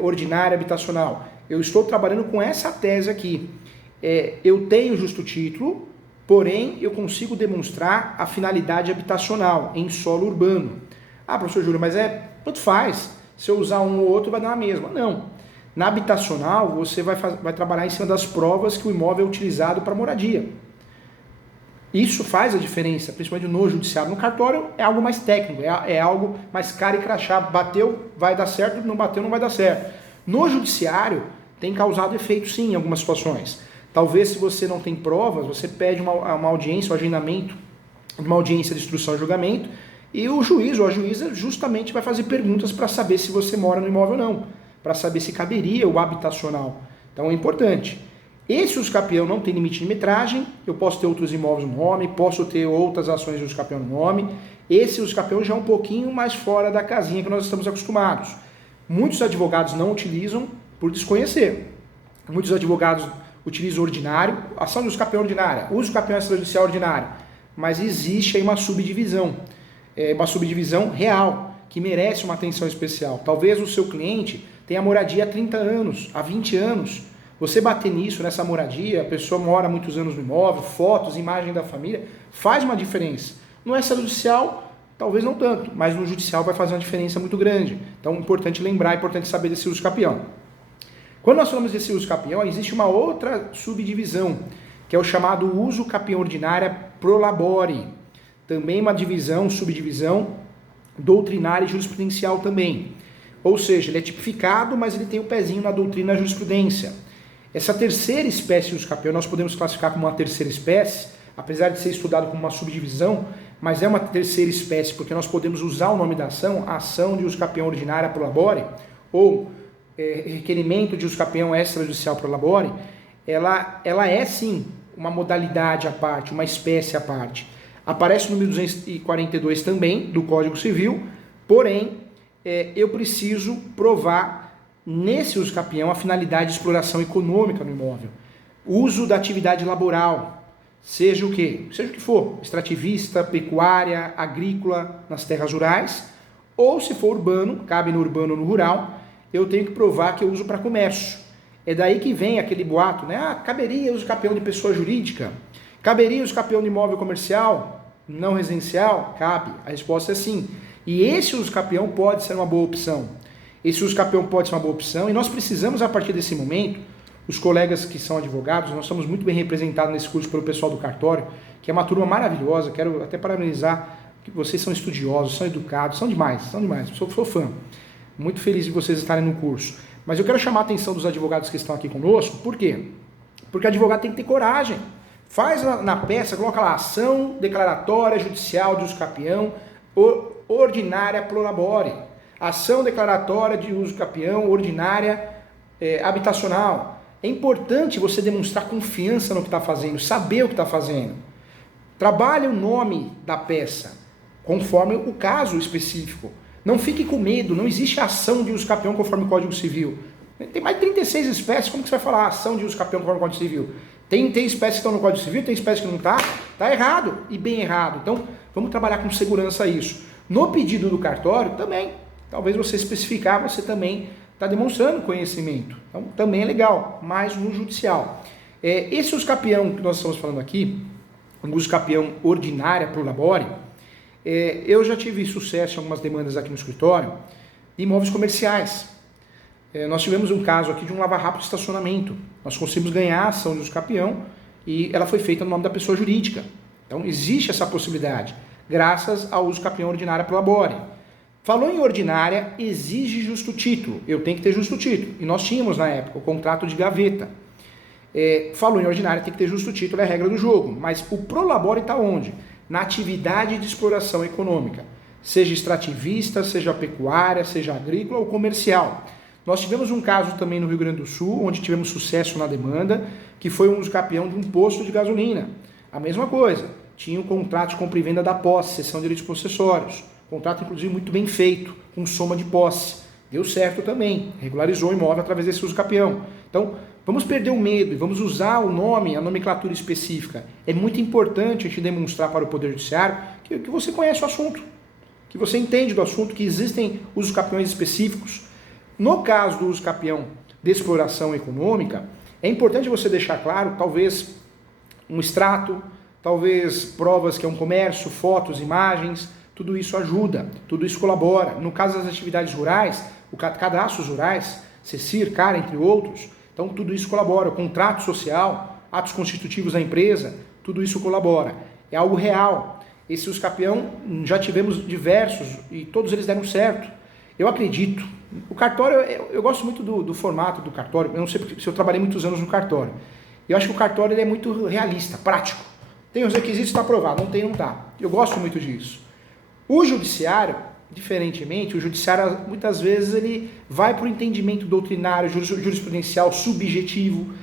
ordinário habitacional, eu estou trabalhando com essa tese aqui. Eu tenho justo título, porém, eu consigo demonstrar a finalidade habitacional em solo urbano. Ah, professor Júlio, mas tanto faz. Se eu usar um ou outro, vai dar a mesma. Não. Na habitacional, você vai trabalhar em cima das provas que o imóvel é utilizado para moradia. Isso faz a diferença, principalmente no judiciário. No cartório é algo mais técnico, é algo mais caro e crachá. Bateu, vai dar certo, não bateu, não vai dar certo. No judiciário, tem causado efeito sim em algumas situações. Talvez, se você não tem provas, você pede uma audiência, um agendamento, uma audiência de instrução e julgamento, e o juiz ou a juíza justamente vai fazer perguntas para saber se você mora no imóvel ou não, para saber se caberia o habitacional. Então é importante. Esse uso capião não tem limite de metragem, eu posso ter outros imóveis no nome, posso ter outras ações de uso capião no nome. Esse uso capião já é um pouquinho mais fora da casinha que nós estamos acostumados. Muitos advogados não utilizam por desconhecer. Muitos advogados utilizam ordinário, ação de uso capião ordinária, uso capião extrajudicial ordinário, mas existe aí uma subdivisão real, que merece uma atenção especial. Talvez o seu cliente tenha moradia há 30 anos, há 20 anos. Você bater nisso, nessa moradia, a pessoa mora há muitos anos no imóvel, fotos, imagem da família, faz uma diferença. No extrajudicial, talvez não tanto, mas no judicial vai fazer uma diferença muito grande. Então é importante lembrar, é importante saber desse uso capião. Quando nós falamos desse uso capião, existe uma outra subdivisão, que é o chamado uso capião ordinária pro labore. Também uma subdivisão doutrinária e jurisprudencial também. Ou seja, ele é tipificado, mas ele tem o pezinho na doutrina e na jurisprudência. Essa terceira espécie de uso capião nós podemos classificar como uma terceira espécie, apesar de ser estudado como uma subdivisão, mas é uma terceira espécie, porque nós podemos usar o nome da ação, a ação de uso capião ordinária pro labore, ou requerimento de uso capião extrajudicial pro labore, ela é sim uma modalidade à parte, uma espécie à parte. Aparece no 1242 também, do Código Civil, porém, eu preciso provar nesse uso capião a finalidade de exploração econômica no imóvel. Uso da atividade laboral, seja o quê? Seja o que for, extrativista, pecuária, agrícola, nas terras rurais, ou se for urbano, cabe no urbano ou no rural, eu tenho que provar que eu uso para comércio. É daí que vem aquele boato, né? Ah, caberia uso capião de pessoa jurídica? Caberia uso capião de imóvel comercial? Não residencial? Cabe. A resposta é sim. E esse uso capião pode ser uma boa opção. Esse uso capião pode ser uma boa opção e nós precisamos, a partir desse momento, os colegas que são advogados, nós estamos muito bem representados nesse curso pelo pessoal do cartório, que é uma turma maravilhosa, quero até parabenizar, que vocês são estudiosos, são educados, são demais, sou fã. Muito feliz de vocês estarem no curso. Mas eu quero chamar a atenção dos advogados que estão aqui conosco, por quê? Porque o advogado tem que ter coragem. Faz na peça, coloca lá, ação declaratória judicial de uso capião ordinária pro labore. Ação declaratória de uso capião ordinária habitacional. É importante você demonstrar confiança no que está fazendo, saber o que está fazendo. Trabalhe o nome da peça, conforme o caso específico. Não fique com medo, não existe ação de uso capião conforme o Código Civil. Tem mais de 36 espécies, como que você vai falar ação de uso capião conforme o Código Civil? Tem espécies que estão no Código Civil, tem espécies que não está errado, e bem errado. Então, vamos trabalhar com segurança isso. No pedido do cartório, também, talvez você especificar, você também está demonstrando conhecimento. Então, também é legal, mas no judicial. Esse uso capião que nós estamos falando aqui, o uso capião ordinária pro labore, eu já tive sucesso em algumas demandas aqui no escritório de imóveis comerciais. Nós tivemos um caso aqui de um lava-rápido de estacionamento. Nós conseguimos ganhar a ação de uso capião e ela foi feita no nome da pessoa jurídica. Então existe essa possibilidade, graças ao uso capião ordinária pro labore. Falou em ordinária, exige justo título. Eu tenho que ter justo título. E nós tínhamos na época o contrato de gaveta. Falou em ordinária, tem que ter justo título, é a regra do jogo. Mas o pro labore está onde? Na atividade de exploração econômica. Seja extrativista, seja pecuária, seja agrícola ou comercial. Nós tivemos um caso também no Rio Grande do Sul, onde tivemos sucesso na demanda, que foi um uso capião de um posto de gasolina. A mesma coisa, tinha o contrato de compra e venda da posse, cessão de direitos possessórios. Contrato, inclusive, muito bem feito, com soma de posse. Deu certo também, regularizou o imóvel através desse uso capião. Então, vamos perder o medo e vamos usar o nome, a nomenclatura específica. É muito importante a gente demonstrar para o Poder Judiciário que você conhece o assunto, que você entende do assunto, que existem usos capiões específicos. No caso do uso capião de exploração econômica, é importante você deixar claro, talvez, um extrato, talvez provas que é um comércio, fotos, imagens, tudo isso ajuda, tudo isso colabora. No caso das atividades rurais, o cadastros rurais, CECIR, CAR, entre outros, então tudo isso colabora. O contrato social, atos constitutivos da empresa, tudo isso colabora. É algo real. Esse uso capião, já tivemos diversos e todos eles deram certo. Eu acredito. O cartório, eu gosto muito do formato do cartório, eu não sei porque, se eu trabalhei muitos anos no cartório. Eu acho que o cartório ele é muito realista, prático. Tem os requisitos, está aprovado, não tem, não está. Eu gosto muito disso. O judiciário, diferentemente, o judiciário muitas vezes ele vai para o entendimento doutrinário, jurisprudencial, subjetivo.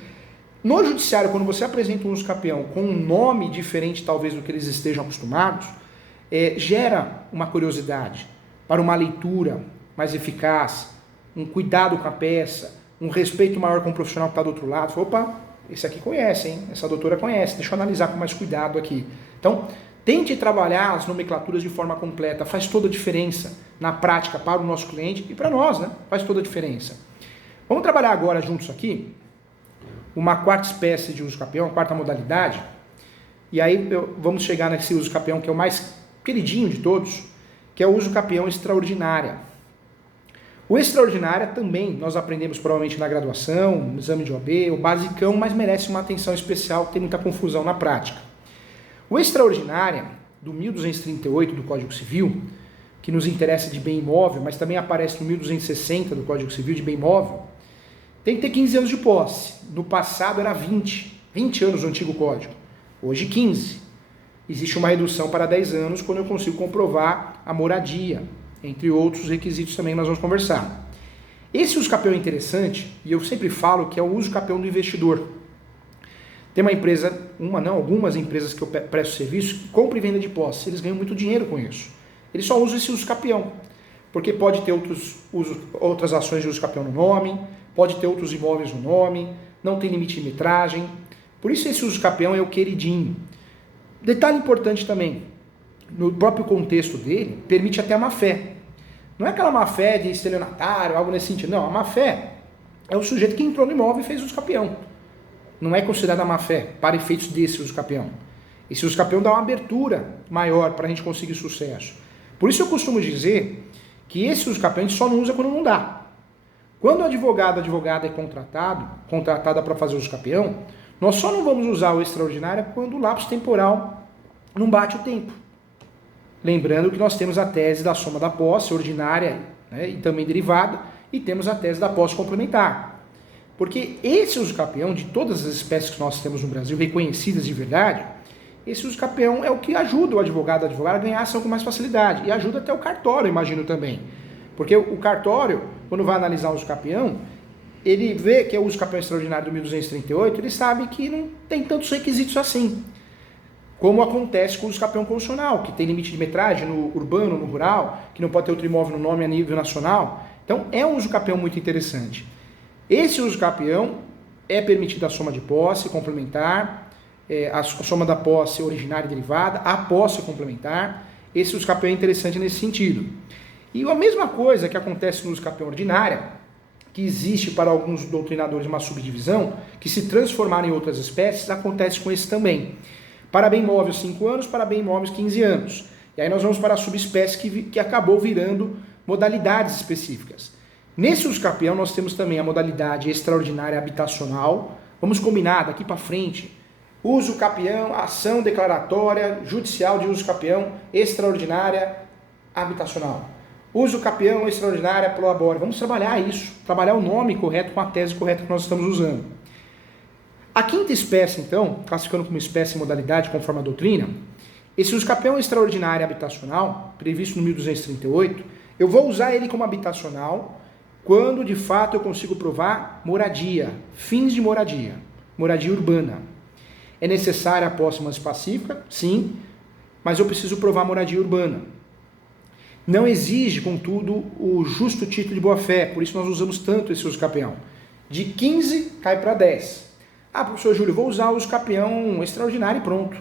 No judiciário, quando você apresenta um uso capião com um nome diferente talvez do que eles estejam acostumados, gera uma curiosidade para uma leitura mais eficaz, um cuidado com a peça, um respeito maior com o profissional que está do outro lado. Opa, esse aqui conhece, hein? Essa doutora conhece, deixa eu analisar com mais cuidado aqui. Então, tente trabalhar as nomenclaturas de forma completa, faz toda a diferença na prática para o nosso cliente e para nós, né? Faz toda a diferença. Vamos trabalhar agora juntos aqui uma quarta espécie de uso capião, a quarta modalidade, e aí vamos chegar nesse uso capião que é o mais queridinho de todos, que é o uso capião extraordinária. O extraordinária também nós aprendemos provavelmente na graduação, no exame de OAB, o basicão, mas merece uma atenção especial, tem muita confusão na prática. O extraordinária, do 1238 do Código Civil, que nos interessa de bem imóvel, mas também aparece no 1260 do Código Civil de bem imóvel, tem que ter 15 anos de posse. No passado era 20 anos no antigo código. Hoje 15. Existe uma redução para 10 anos quando eu consigo comprovar a moradia, entre outros requisitos também nós vamos conversar. Esse uso capião é interessante, e eu sempre falo que é o uso capião do investidor. Tem uma empresa, algumas empresas que eu presto serviço, que compram e vendem de posse, eles ganham muito dinheiro com isso. Eles só usam esse uso capião, porque pode ter outras ações de uso capião no nome, pode ter outros imóveis no nome, não tem limite de metragem, por isso esse uso capião é o queridinho. Detalhe importante também, no próprio contexto dele, permite até a má-fé. Não é aquela má-fé de estelionatário, algo nesse sentido. Não, a má-fé é o sujeito que entrou no imóvel e fez uso capião. Não é considerada má-fé para efeitos desse uso capião. Esse uso capião dá uma abertura maior para a gente conseguir sucesso. Por isso eu costumo dizer que esse uso capião a gente só não usa quando não dá. Quando o advogada é contratada para fazer uso capião, nós só não vamos usar o extraordinário quando o lapso temporal não bate o tempo. Lembrando que nós temos a tese da soma da posse ordinária, né, e também derivada, e temos a tese da posse complementar. Porque esse uso capião, de todas as espécies que nós temos no Brasil, reconhecidas de verdade, esse uso capião é o que ajuda o advogado a ganhar ação com mais facilidade. E ajuda até o cartório, imagino também. Porque o cartório, quando vai analisar o uso capião, ele vê que é o uso capião extraordinário do 1238, ele sabe que não tem tantos requisitos assim. Como acontece com o uso capião constitucional, que tem limite de metragem no urbano, no rural, que não pode ter outro imóvel no nome a nível nacional. Então, é um uso capião muito interessante. Esse uso capião é permitida a soma de posse complementar, a soma da posse originária e derivada, a posse complementar. Esse uso capião é interessante nesse sentido. E a mesma coisa que acontece no uso capião ordinária, que existe para alguns doutrinadores uma subdivisão, que se transformar em outras espécies, acontece com esse também. Para bem móvel 5 anos, para bem imóveis 15 anos. E aí nós vamos para a subespécie que acabou virando modalidades específicas. Nesse uso capião nós temos também a modalidade extraordinária habitacional. Vamos combinar daqui para frente. Uso capião, ação declaratória, judicial de uso capião, extraordinária habitacional. Uso capião, extraordinária, pro labore. Vamos trabalhar isso, trabalhar o nome correto com a tese correta que nós estamos usando. A quinta espécie, então, classificando como espécie e modalidade conforme a doutrina, esse uso capião extraordinário habitacional, previsto no 1238, eu vou usar ele como habitacional quando de fato eu consigo provar moradia, fins de moradia, moradia urbana. É necessária a posse pacífica? Sim, mas eu preciso provar moradia urbana. Não exige, contudo, o justo título de boa-fé, por isso nós usamos tanto esse uso capião. De 15 cai para 10. Ah, professor Júlio, vou usar o uso capião extraordinário e pronto.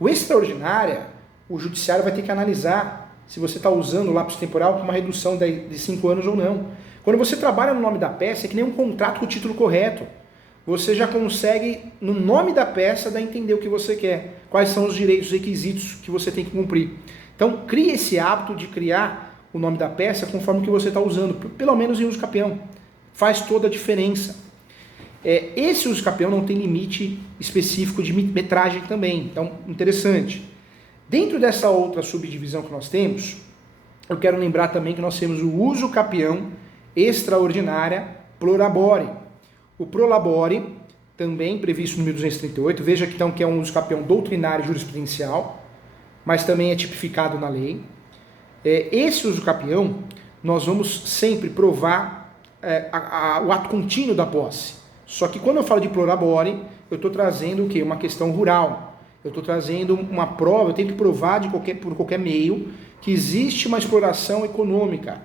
O extraordinária, o judiciário vai ter que analisar se você está usando o lápis temporal com uma redução de 5 anos ou não. Quando você trabalha no nome da peça, é que nem um contrato com o título correto. Você já consegue, no nome da peça, dar a entender o que você quer. Quais são os direitos, os requisitos que você tem que cumprir. Então, crie esse hábito de criar o nome da peça conforme o que você está usando, pelo menos em uso capião. Faz toda a diferença. Esse uso capião não tem limite específico de metragem também. Então, interessante. Dentro dessa outra subdivisão que nós temos, eu quero lembrar também que nós temos o uso capião extraordinária pro labore. O pro labore, também previsto no 1238, veja que, então, que é um uso capião doutrinário jurisprudencial, mas também é tipificado na lei. Esse uso capião, nós vamos sempre provar o ato contínuo da posse. Só que quando eu falo de pro labore, eu estou trazendo o quê? Uma questão rural. Eu estou trazendo uma prova, eu tenho que provar por qualquer meio que existe uma exploração econômica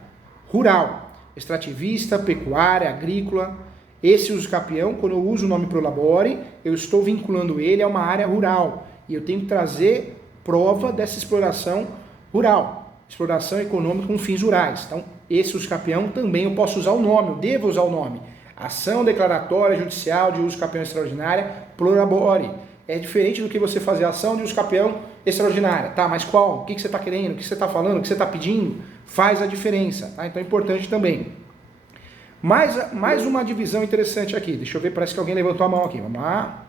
rural, extrativista, pecuária, agrícola. Esse uso capião, quando eu uso o nome pro labore, eu estou vinculando ele a uma área rural. E eu tenho que trazer prova dessa exploração rural, exploração econômica com fins rurais. Então, esse uso capião também eu posso usar o nome, eu devo usar o nome. Ação declaratória judicial de uso capião extraordinária pro labore. É diferente do que você fazer ação de uso capião extraordinária. Tá, mas qual? O que você está querendo? O que você está falando? O que você está pedindo? Faz a diferença. Tá? Então é importante também. Mais uma divisão interessante aqui. Deixa eu ver, parece que alguém levantou a mão aqui. Vamos lá.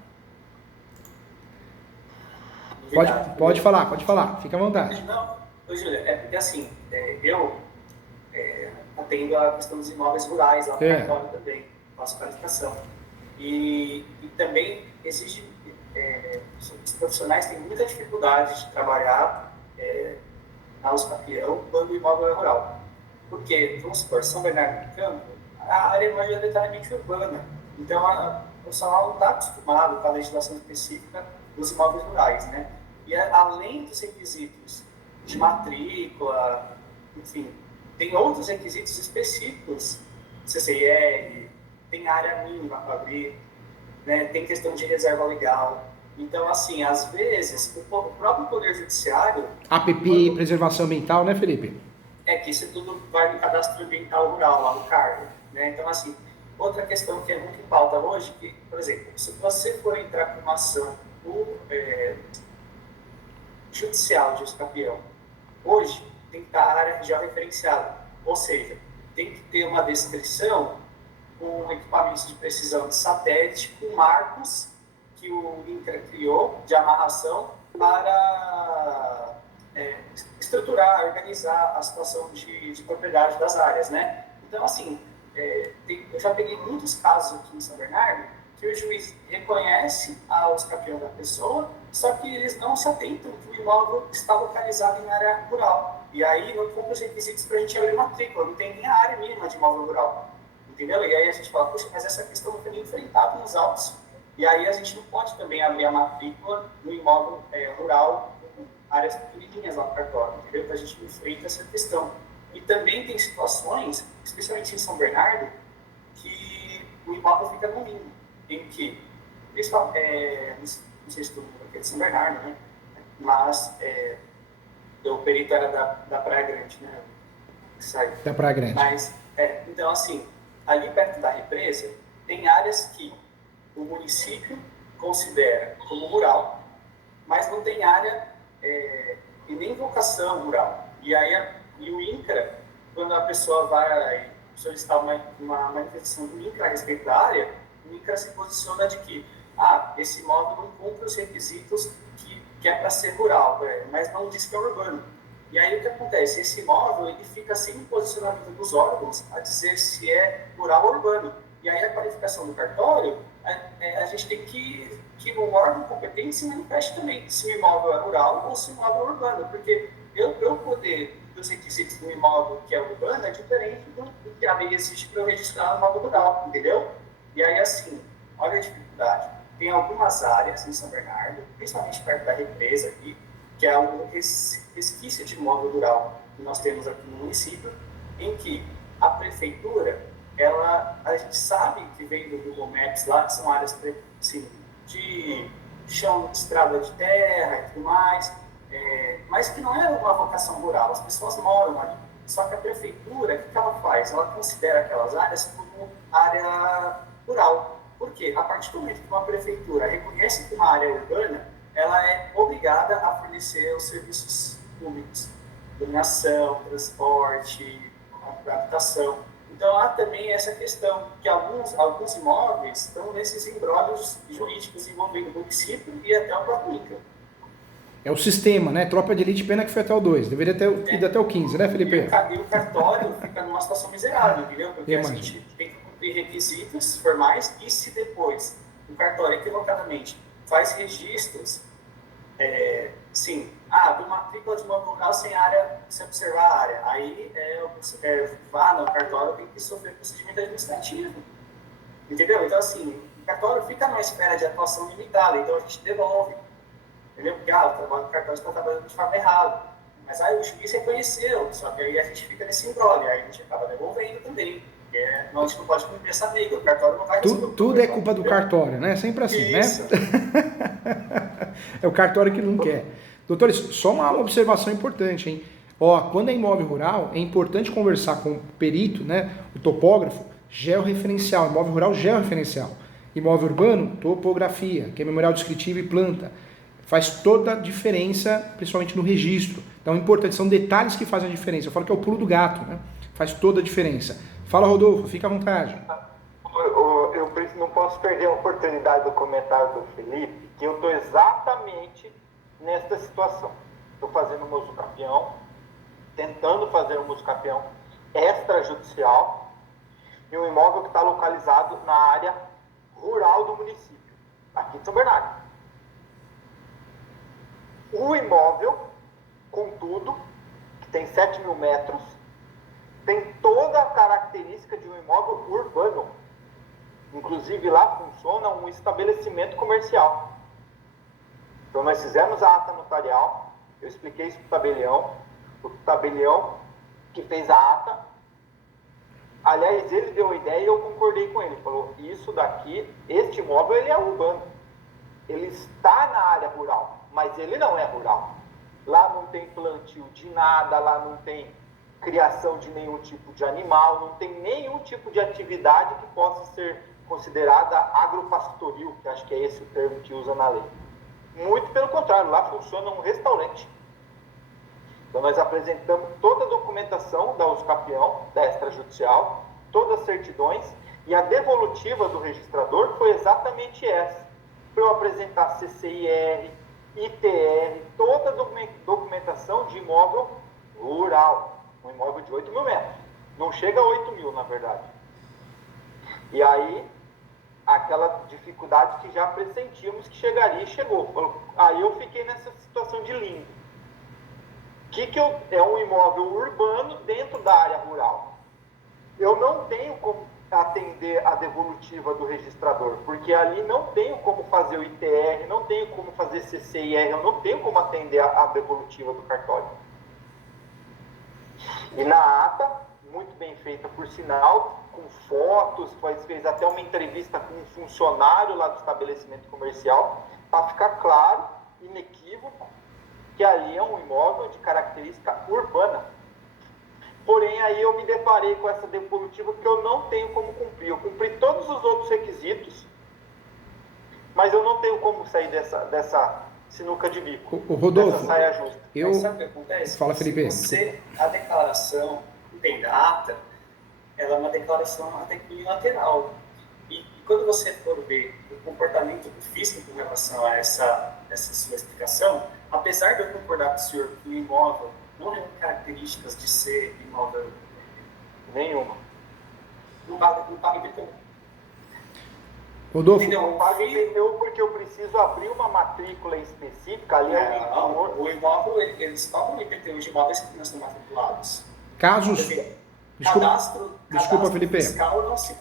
Pode falar. Fica à vontade. Não, Júlia, é porque assim, eu atendo a questão dos imóveis rurais lá no cartório também, faço qualificação. E também exige, os profissionais têm muita dificuldade de trabalhar na uso capião quando o imóvel é rural. Porque, vamos supor, São Bernardo do Campo, a área é majoritariamente urbana. Então, o profissional não está acostumado com a legislação específica dos imóveis rurais, né? E além dos requisitos de matrícula, enfim, tem outros requisitos específicos, CCIR, tem área mínima para abrir, né? Tem questão de reserva legal. Então, assim, às vezes, o próprio Poder Judiciário... APP, preservação ambiental, né, Felipe? Que isso tudo vai no cadastro ambiental rural, lá no CARGO, né? Então, assim, outra questão que é muito em pauta hoje, que, por exemplo, se você for entrar com uma ação judicial de uso capião, hoje tem que estar a área já referenciada, ou seja, tem que ter uma descrição com equipamentos de precisão de satélite, com marcos que o INCRA criou de amarração para estruturar, organizar a situação de propriedade das áreas, né? Então, assim, eu já peguei muitos casos aqui em São Bernardo que o juiz reconhece a uso capião da pessoa, só que eles não se atentam que o imóvel está localizado em área rural. E aí não cumpre os requisitos para a gente abrir matrícula, não tem nem a área mínima de imóvel rural. Entendeu? E aí a gente fala, poxa, mas essa questão não foi nem enfrentada nos autos. E aí a gente não pode também abrir a matrícula no imóvel rural, com áreas pequenininhas lá no cartório, entendeu? Então a gente enfrenta essa questão. E também tem situações, especialmente em São Bernardo, que o imóvel fica no limbo. em que, não sei se tu aqui é de São Bernardo, né? Mas o perito era da Praia Grande, né? Saiu. Da Praia Grande. Mas, então, assim, ali perto da represa, tem áreas que o município considera como rural, mas não tem área e nem vocação rural. E o INCRA, quando a pessoa vai solicitar uma manifestação do INCRA a respeito da área, o INCRA se posiciona de que esse imóvel não cumpre os requisitos que é para ser rural, mas não diz que é urbano. E aí o que acontece? Esse imóvel ele fica sem o posicionamento dos órgãos a dizer se é rural ou urbano. E aí a qualificação do cartório, a gente tem que no órgão competente se manifeste também se o imóvel é rural ou se o imóvel é urbano, porque eu poder dos requisitos do imóvel que é urbano é diferente do que a lei exige para eu registrar no imóvel rural, entendeu? E aí assim, olha a dificuldade. Tem algumas áreas em São Bernardo, principalmente perto da represa aqui, que é um resquício de imóvel rural que nós temos aqui no município, em que a prefeitura, a gente sabe que vem do Google Maps lá, que são áreas assim, de chão de estrada de terra e tudo mais, mas que não é uma vocação rural, as pessoas moram ali. Só que a prefeitura, o que ela faz? Ela considera aquelas áreas como área rural. Por quê? A partir do momento que uma prefeitura reconhece que uma área é urbana, ela é obrigada a fornecer os serviços públicos, iluminação, transporte, habitação. Então há também essa questão que alguns imóveis estão nesses embrólios jurídicos envolvendo o município e até o próprio INCRA. É o sistema, né? Tropa de elite, pena que foi até o 2. Deveria ter ido até o 15, né, Felipe? E o cartório fica numa situação miserável, entendeu? Porque a gente tem que cumprir requisitos formais e se depois o cartório equivocadamente faz registros, sim, de matrícula de imóvel rural sem observar a área. Aí, no cartório tem que sofrer procedimento administrativo. Entendeu? Então, assim, o cartório fica numa esfera de atuação limitada, então a gente devolve. Entendeu? Porque, o trabalho do cartório está trabalhando de forma errada. Mas aí o juiz reconheceu, só que aí a gente fica nesse embrolho, aí a gente acaba devolvendo também. A gente não pode cumprir essa lei, o cartório não vai resolver. Tudo é culpa do cartório, né? Sempre assim, Isso. Né? É o cartório que não quer. Doutores, só uma observação importante, hein? Quando é imóvel rural, é importante conversar com o perito, né? O topógrafo, georreferencial. Imóvel rural, georreferencial. Imóvel urbano, topografia, que é memorial descritivo e planta. Faz toda a diferença, principalmente no registro. Então, é importante, são detalhes que fazem a diferença. Eu falo que é o pulo do gato, né? Faz toda a diferença. Fala, Rodolfo, fica à vontade. Eu não posso perder a oportunidade do comentário do Felipe, que eu estou exatamente nesta situação. Estou fazendo um usucapião, tentando fazer um usucapião extrajudicial, em um imóvel que está localizado na área rural do município, aqui de São Bernardo. O imóvel, contudo, que tem 7.000 metros, tem toda a característica de um imóvel urbano. Inclusive lá funciona um estabelecimento comercial. Então nós fizemos a ata notarial, eu expliquei isso para o tabelião que fez a ata. Aliás, ele deu a ideia e eu concordei com ele. Ele falou, isso daqui, este imóvel ele é urbano. Ele está na área rural, mas ele não é rural. Lá não tem plantio de nada, lá não tem criação de nenhum tipo de animal, não tem nenhum tipo de atividade que possa ser considerada agropastoril, que acho que é esse o termo que usa na lei. Muito pelo contrário, lá funciona um restaurante. Então nós apresentamos toda a documentação da usucapião, da extrajudicial, todas as certidões, e a devolutiva do registrador foi exatamente essa. Para eu apresentar CCIR, ITR, toda a documentação de imóvel rural, um imóvel de 8.000 metros. Não chega a 8.000, na verdade. E aí, aquela dificuldade que já pressentíamos que chegaria e chegou. Aí eu fiquei nessa situação de limbo. É um imóvel urbano dentro da área rural. Eu não tenho como atender a devolutiva do registrador, porque ali não tenho como fazer o ITR, não tenho como fazer CCIR, eu não tenho como atender a devolutiva do cartório. E na ata, muito bem feita por sinal, com fotos, fez até uma entrevista com um funcionário lá do estabelecimento comercial, para ficar claro, inequívoco, que ali é um imóvel de característica urbana. Porém, aí eu me deparei com essa devolutiva que eu não tenho como cumprir. Eu cumpri todos os outros requisitos, mas eu não tenho como sair dessa sinuca de bico, o Rodolfo, dessa saia justa. Mas sabe o que acontece? Fala, Felipe. A declaração tem data, ela é uma declaração até unilateral. E quando você for ver o comportamento do fisco com relação a essa sua explicação, apesar de eu concordar com o senhor que o imóvel não tem características de ser imóvel Nenhuma. não paga IPTU. Rodolfo, Entendeu? Não paga IPTU porque eu preciso abrir uma matrícula específica, ali é um valor. O imóvel, eles cobram IPTU de imóveis que não estão matriculados. casos... Cadastro Felipe. fiscal não se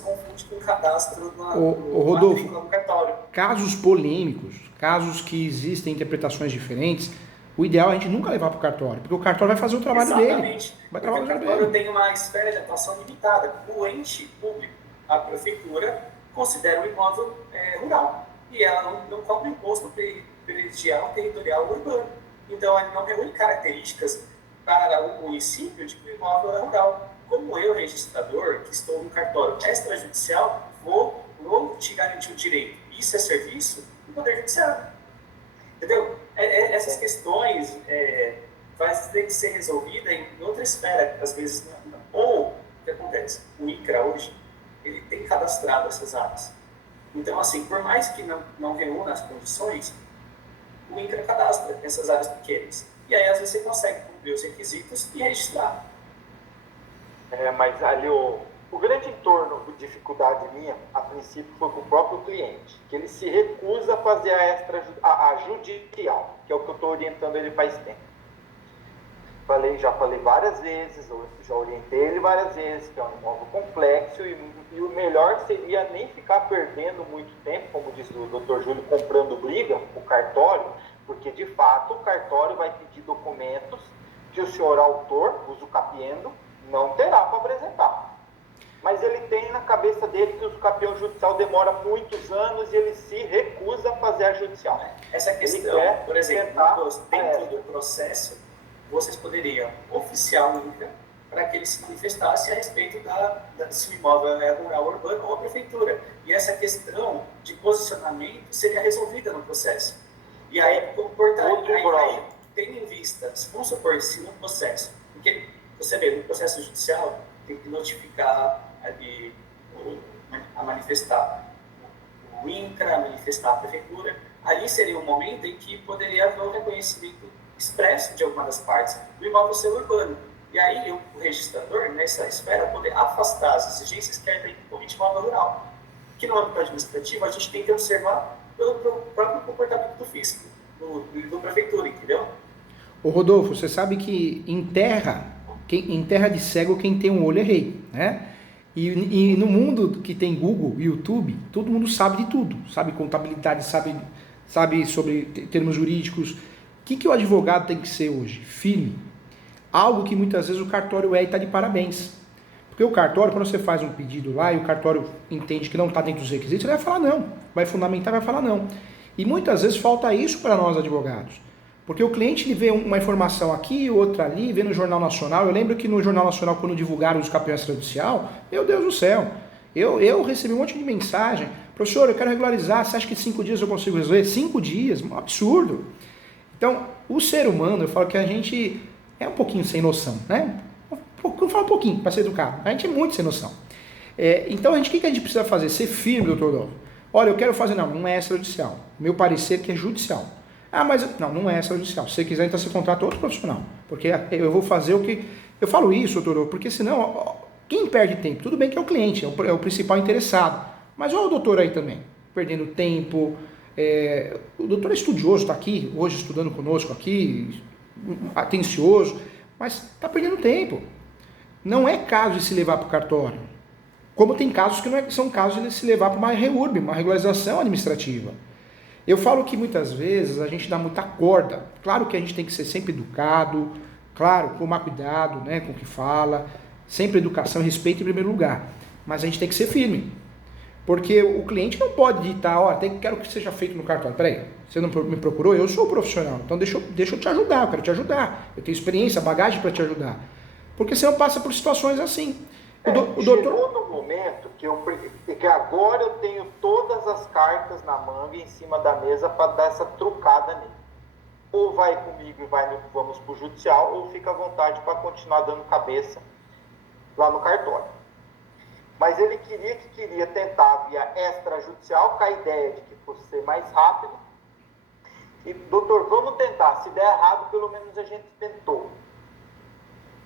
confunde com cadastro O Rodolfo, no cartório. casos polêmicos, casos que existem interpretações diferentes, o ideal é a gente nunca levar para o cartório, porque o cartório vai fazer o trabalho dele. Exatamente. Vai Porque trabalhar o cartório tem uma esfera de atuação limitada. O ente público, a prefeitura, considera o imóvel rural. E ela não cobra imposto predial territorial urbano. Então, ela não reúne características para o município de que o imóvel é rural. Como eu, registrador, que estou no cartório extrajudicial, vou te garantir o direito. Isso é serviço do Poder Judiciário. Entendeu? Essas questões vai ter que ser resolvida em outra esfera, às vezes. Ou, o que acontece? O INCRA hoje, ele tem cadastrado essas áreas. Então, assim, por mais que não reúna as condições, o INCRA cadastra essas áreas pequenas. E aí, às vezes, você consegue cumprir os requisitos e registrar. Mas ali o grande entorno de dificuldade minha, a princípio, foi com o próprio cliente, que ele se recusa a fazer a judicial, que é o que eu estou orientando ele faz tempo. Já falei várias vezes, já orientei ele várias vezes, que é um imóvel complexo e o melhor seria nem ficar perdendo muito tempo, como diz o Dr. Júlio, comprando briga, o cartório, porque de fato o cartório vai pedir documentos que o senhor autor, usucapiendo, não terá para apresentar. Mas ele tem na cabeça dele que o usucapião judicial demora muitos anos e ele se recusa a fazer a judicial. Essa questão, por exemplo, dentro do processo, vocês poderiam oficiar o INCRA para que ele se manifestasse a respeito se o imóvel é rural, urbano ou a prefeitura. E essa questão de posicionamento seria resolvida no processo. E aí, tendo em vista, vamos supor, se no processo, porque você vê, no processo judicial, tem que notificar ali, a manifestar o INCRA, a manifestar a prefeitura. Ali seria um momento em que poderia haver um reconhecimento expresso de alguma das partes do imóvel ser urbano. E aí o registrador, nessa esfera, poder afastar as exigências que ainda impõem de imóvel rural. Que no âmbito administrativo a gente tem que observar pelo próprio comportamento do fisco, do prefeitura, entendeu? Ô Rodolfo, você sabe que em terra de cego quem tem um olho é rei, né? E no mundo que tem Google e YouTube, todo mundo sabe de tudo, sabe contabilidade, sabe sobre termos jurídicos. O que o advogado tem que ser hoje? Firme. Algo que muitas vezes o cartório e está de parabéns. Porque o cartório, quando você faz um pedido lá e o cartório entende que não está dentro dos requisitos, ele vai falar não. Vai fundamentar, vai falar não. E muitas vezes falta isso para nós advogados. Porque o cliente ele vê uma informação aqui, outra ali, vê no Jornal Nacional. Eu lembro que no Jornal Nacional, quando divulgaram os campeões extrajudicial, meu Deus do céu, eu recebi um monte de mensagem. Professor, eu quero regularizar, você acha que 5 dias eu consigo resolver? 5 dias? Um absurdo. Então, o ser humano, eu falo que a gente é um pouquinho sem noção, né? Eu falo um pouquinho, para ser educado. A gente é muito sem noção. Então, o que a gente precisa fazer? Ser firme, doutor Rodolfo. Olha, eu quero fazer, não é extrajudicial. Meu parecer que é judicial. Ah, mas não é extrajudicial. Se você quiser, então você contrata outro profissional. Porque eu vou fazer o que... Eu falo isso, doutor Rodolfo, porque senão, quem perde tempo? Tudo bem que é o cliente, é o principal interessado. Mas olha o doutor aí também, perdendo tempo... o doutor é estudioso, está aqui, hoje estudando conosco aqui, atencioso, mas está perdendo tempo. Não é caso de se levar para o cartório. Como tem casos que não são casos de se levar para uma REURB, uma regularização administrativa. Eu falo que muitas vezes a gente dá muita corda. Claro que a gente tem que ser sempre educado, claro, tomar cuidado, né, com o que fala, Sempre educação e respeito em primeiro lugar. Mas a gente tem que ser firme. Porque o cliente não pode ditar, ó, quero que seja feito no cartório. Peraí, você não me procurou? Eu sou o profissional, então deixa eu te ajudar, eu quero te ajudar. Eu tenho experiência, bagagem para te ajudar. Porque senão passa por situações assim. O doutor... Chegou no momento que agora eu tenho todas as cartas na manga em cima da mesa para dar essa trucada nele. Ou vai comigo e vamos para o judicial, ou fica à vontade para continuar dando cabeça lá no cartório. Mas ele queria tentar via extrajudicial, com a ideia de que fosse ser mais rápido. E, doutor, vamos tentar. Se der errado, pelo menos a gente tentou.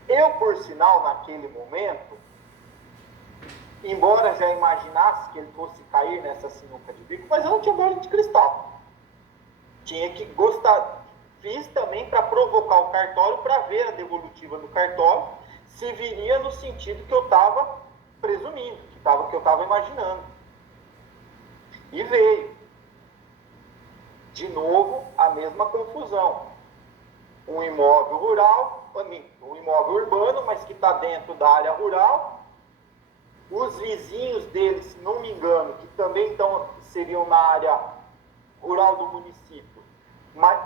Eu, por sinal, naquele momento, embora já imaginasse que ele fosse cair nessa sinuca de bico, mas eu não tinha bola de cristal. Tinha que gostar. Fiz também para provocar o cartório, para ver a devolutiva do cartório, se viria no sentido que eu estava presumindo, que eu estava imaginando. E veio. De novo, a mesma confusão. Um imóvel rural, um imóvel urbano, mas que está dentro da área rural. Os vizinhos deles, se não me engano, que também seriam na área rural do município.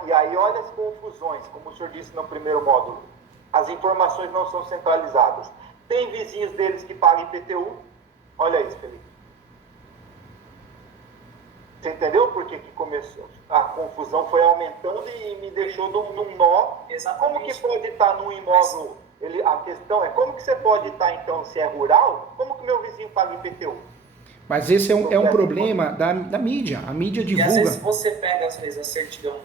E aí, olha as confusões, como o senhor disse no primeiro módulo. As informações não são centralizadas. Tem vizinhos deles que pagam IPTU. Olha isso, Felipe. Você entendeu por que começou? A confusão foi aumentando e me deixou num nó. Exatamente. Como que pode estar num imóvel? A questão é, como que você pode estar, então, se é rural, como que meu vizinho paga IPTU? Mas esse é um problema da mídia. A mídia divulga. E às vezes você pega, a certidão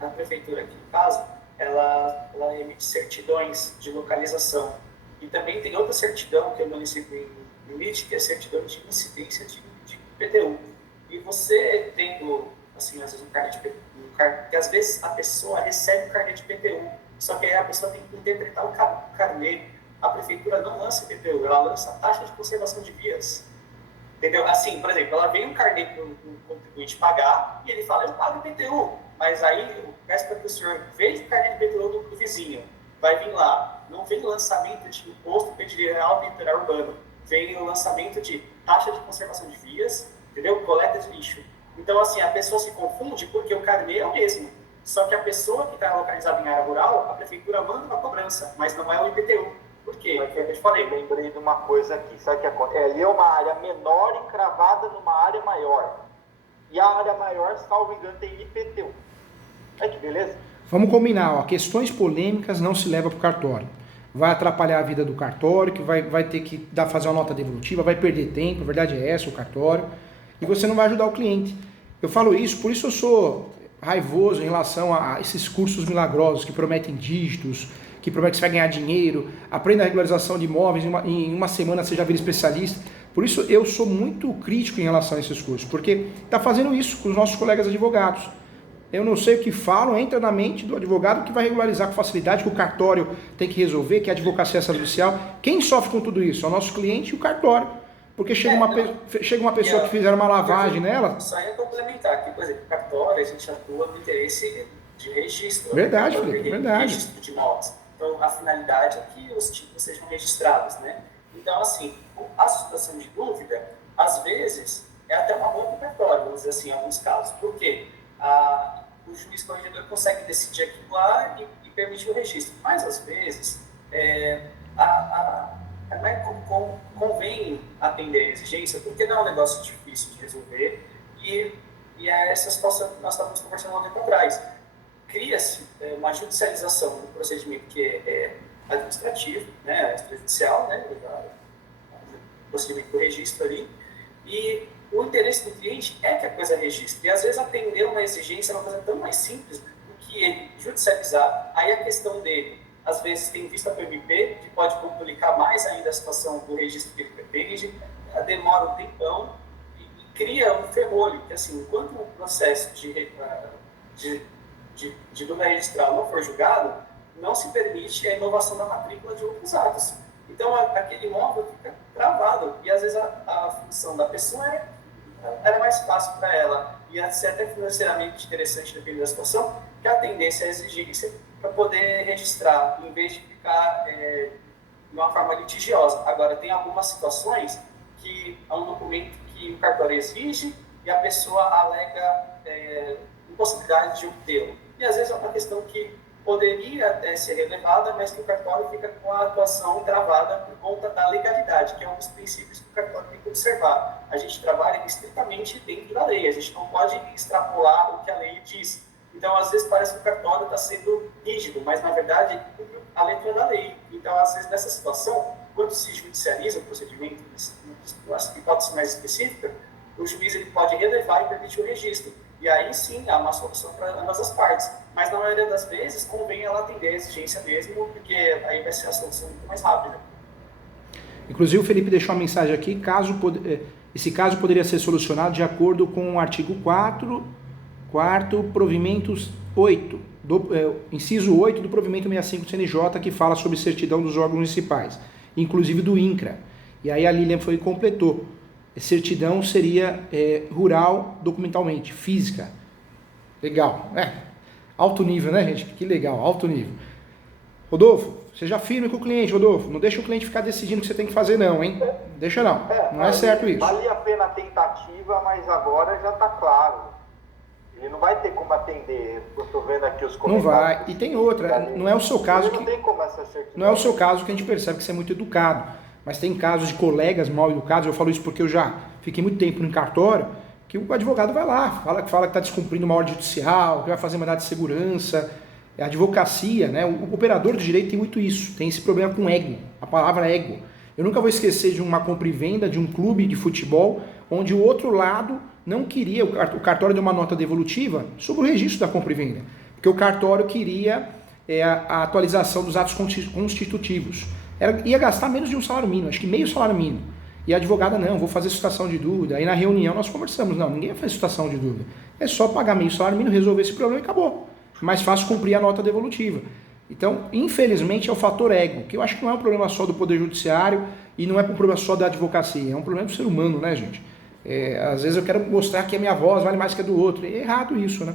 na prefeitura aqui em casa, ela emite certidões de localização. E também tem outra certidão que o município emite, que é a certidão de incidência de IPTU. E você tendo, assim, às vezes um carnê de IPTU, porque às vezes a pessoa recebe o carnê de IPTU, só que aí a pessoa tem que interpretar o carnê. A prefeitura não lança IPTU, ela lança a taxa de conservação de vias. Entendeu? Assim, por exemplo, ela vem um carnê para o contribuinte pagar e ele fala, eu pago IPTU. Mas aí, peço para que o senhor veja o carnê de IPTU do vizinho. Vai vir lá, não vem lançamento de imposto predial temporário urbano, vem o lançamento de taxa de conservação de vias, entendeu? Coleta de lixo. Então, assim, a pessoa se confunde porque o carnê é o mesmo. Só que a pessoa que está localizada em área rural, a prefeitura manda uma cobrança, mas não é o IPTU. Por quê? Porque eu te falei, lembrei de uma coisa aqui. Sabe o que acontece? Ali é uma área menor encravada numa área maior. E a área maior, salvo engano, tem IPTU. Olha que beleza. Vamos combinar, ó, questões polêmicas não se leva para o cartório. Vai atrapalhar a vida do cartório, que vai ter que fazer uma nota devolutiva, vai perder tempo, a verdade é essa, o cartório, e você não vai ajudar o cliente. Eu falo isso, por isso eu sou raivoso em relação a esses cursos milagrosos que prometem dígitos, que prometem que você vai ganhar dinheiro, aprenda a regularização de imóveis, em uma semana você já vira especialista. Por isso eu sou muito crítico em relação a esses cursos, porque está fazendo isso com os nossos colegas advogados. Eu não sei o que falam, entra na mente do advogado que vai regularizar com facilidade, que o cartório tem que resolver, que a advocacia extrajudicial. Quem sofre com tudo isso? É o nosso cliente e o cartório. Porque chega uma pessoa que fizer uma lavagem nela... Só ia complementar aqui, por exemplo, o cartório, a gente atua no interesse de registro. Verdade, Felipe, verdade. Registro de imóveis. Então, a finalidade é que os títulos sejam registrados, né? Então, assim, a situação de dúvida, às vezes, é até uma boa para o cartório, vamos dizer assim, em alguns casos. Por quê? O juiz corregedor consegue decidir aquilo lá e permitir o registro. Mas, às vezes, convém atender a exigência, porque não é um negócio difícil de resolver, e é essa situação que nós estávamos conversando há um tempo atrás. Cria-se uma judicialização do procedimento que é administrativo, né, extrajudicial, né, o procedimento do registro ali, e o interesse do cliente é que a coisa registre. E às vezes atender uma exigência é uma coisa tão mais simples do que ele judicializar. Aí a questão dele, às vezes tem vista para o MP, que pode complicar mais ainda a situação do registro que ele pretende, demora um tempão e cria um ferrolho, que assim, enquanto o processo de dúvida registral não for julgado, não se permite a inovação da matrícula de outros atos. Então, aquele imóvel fica travado. E, às vezes, a função da pessoa era mais fácil para ela. E ia ser até financeiramente interessante, dependendo da situação, que atendesse a exigência para poder registrar, em vez de ficar de uma forma litigiosa. Agora, tem algumas situações que é um documento que o cartório exige e a pessoa alega impossibilidade de obtê-lo. E às vezes é uma questão que poderia até ser relevada, mas que o cartório fica com a atuação travada por conta da legalidade, que é um dos princípios que o cartório tem que observar. A gente trabalha estritamente dentro da lei, a gente não pode extrapolar o que a lei diz. Então, às vezes, parece que o cartório está sendo rígido, mas, na verdade, ele cumpre a letra da lei. Então, às vezes, nessa situação, quando se judicializa o procedimento, em hipótese mais específica, o juiz ele pode relevar e permitir o registro. E aí, sim, há uma solução para ambas as partes. Mas, na maioria das vezes, convém ela atender a exigência mesmo, porque aí vai ser a solução muito mais rápida. Inclusive, o Felipe deixou uma mensagem aqui, esse caso poderia ser solucionado de acordo com o artigo 4º, provimentos 8, inciso 8 do provimento 65 do CNJ, que fala sobre certidão dos órgãos municipais, inclusive do INCRA. E aí a Lilian foi e completou. Certidão seria rural documentalmente, física. Legal, alto nível, né, gente? Que legal, alto nível. Rodolfo, seja firme com o cliente, Rodolfo. Não deixa o cliente ficar decidindo o que você tem que fazer, não, hein? Deixa não. Não é certo isso. Valia a pena a tentativa, mas agora já está claro. Ele não vai ter como atender. Eu estou vendo aqui os comentários. Não vai. E tem outra. Não é o seu caso não tem como essa certidão. Não é o seu caso que a gente percebe que você é muito educado. Mas tem casos de colegas mal educados, eu falo isso porque eu já fiquei muito tempo no cartório, que o advogado vai lá, fala que está descumprindo uma ordem judicial, que vai fazer mandado de segurança. A advocacia, né? O operador do direito tem muito isso, tem esse problema com ego, a palavra ego. Eu nunca vou esquecer de uma compra e venda de um clube de futebol, onde o outro lado não queria, o cartório deu uma nota devolutiva sobre o registro da compra e venda, porque o cartório queria a atualização dos atos constitutivos. Ia gastar menos de um salário mínimo, acho que meio salário mínimo. E a advogada, não, vou fazer situação de dúvida. Aí na reunião nós conversamos, não, ninguém vai fazer situação de dúvida. É só pagar meio salário mínimo, resolver esse problema e acabou. Mais fácil cumprir a nota devolutiva. Então, infelizmente, é o fator ego, que eu acho que não é um problema só do Poder Judiciário e não é um problema só da advocacia, é um problema do ser humano, né, gente? Às vezes eu quero mostrar que a minha voz vale mais que a do outro. É errado isso, né?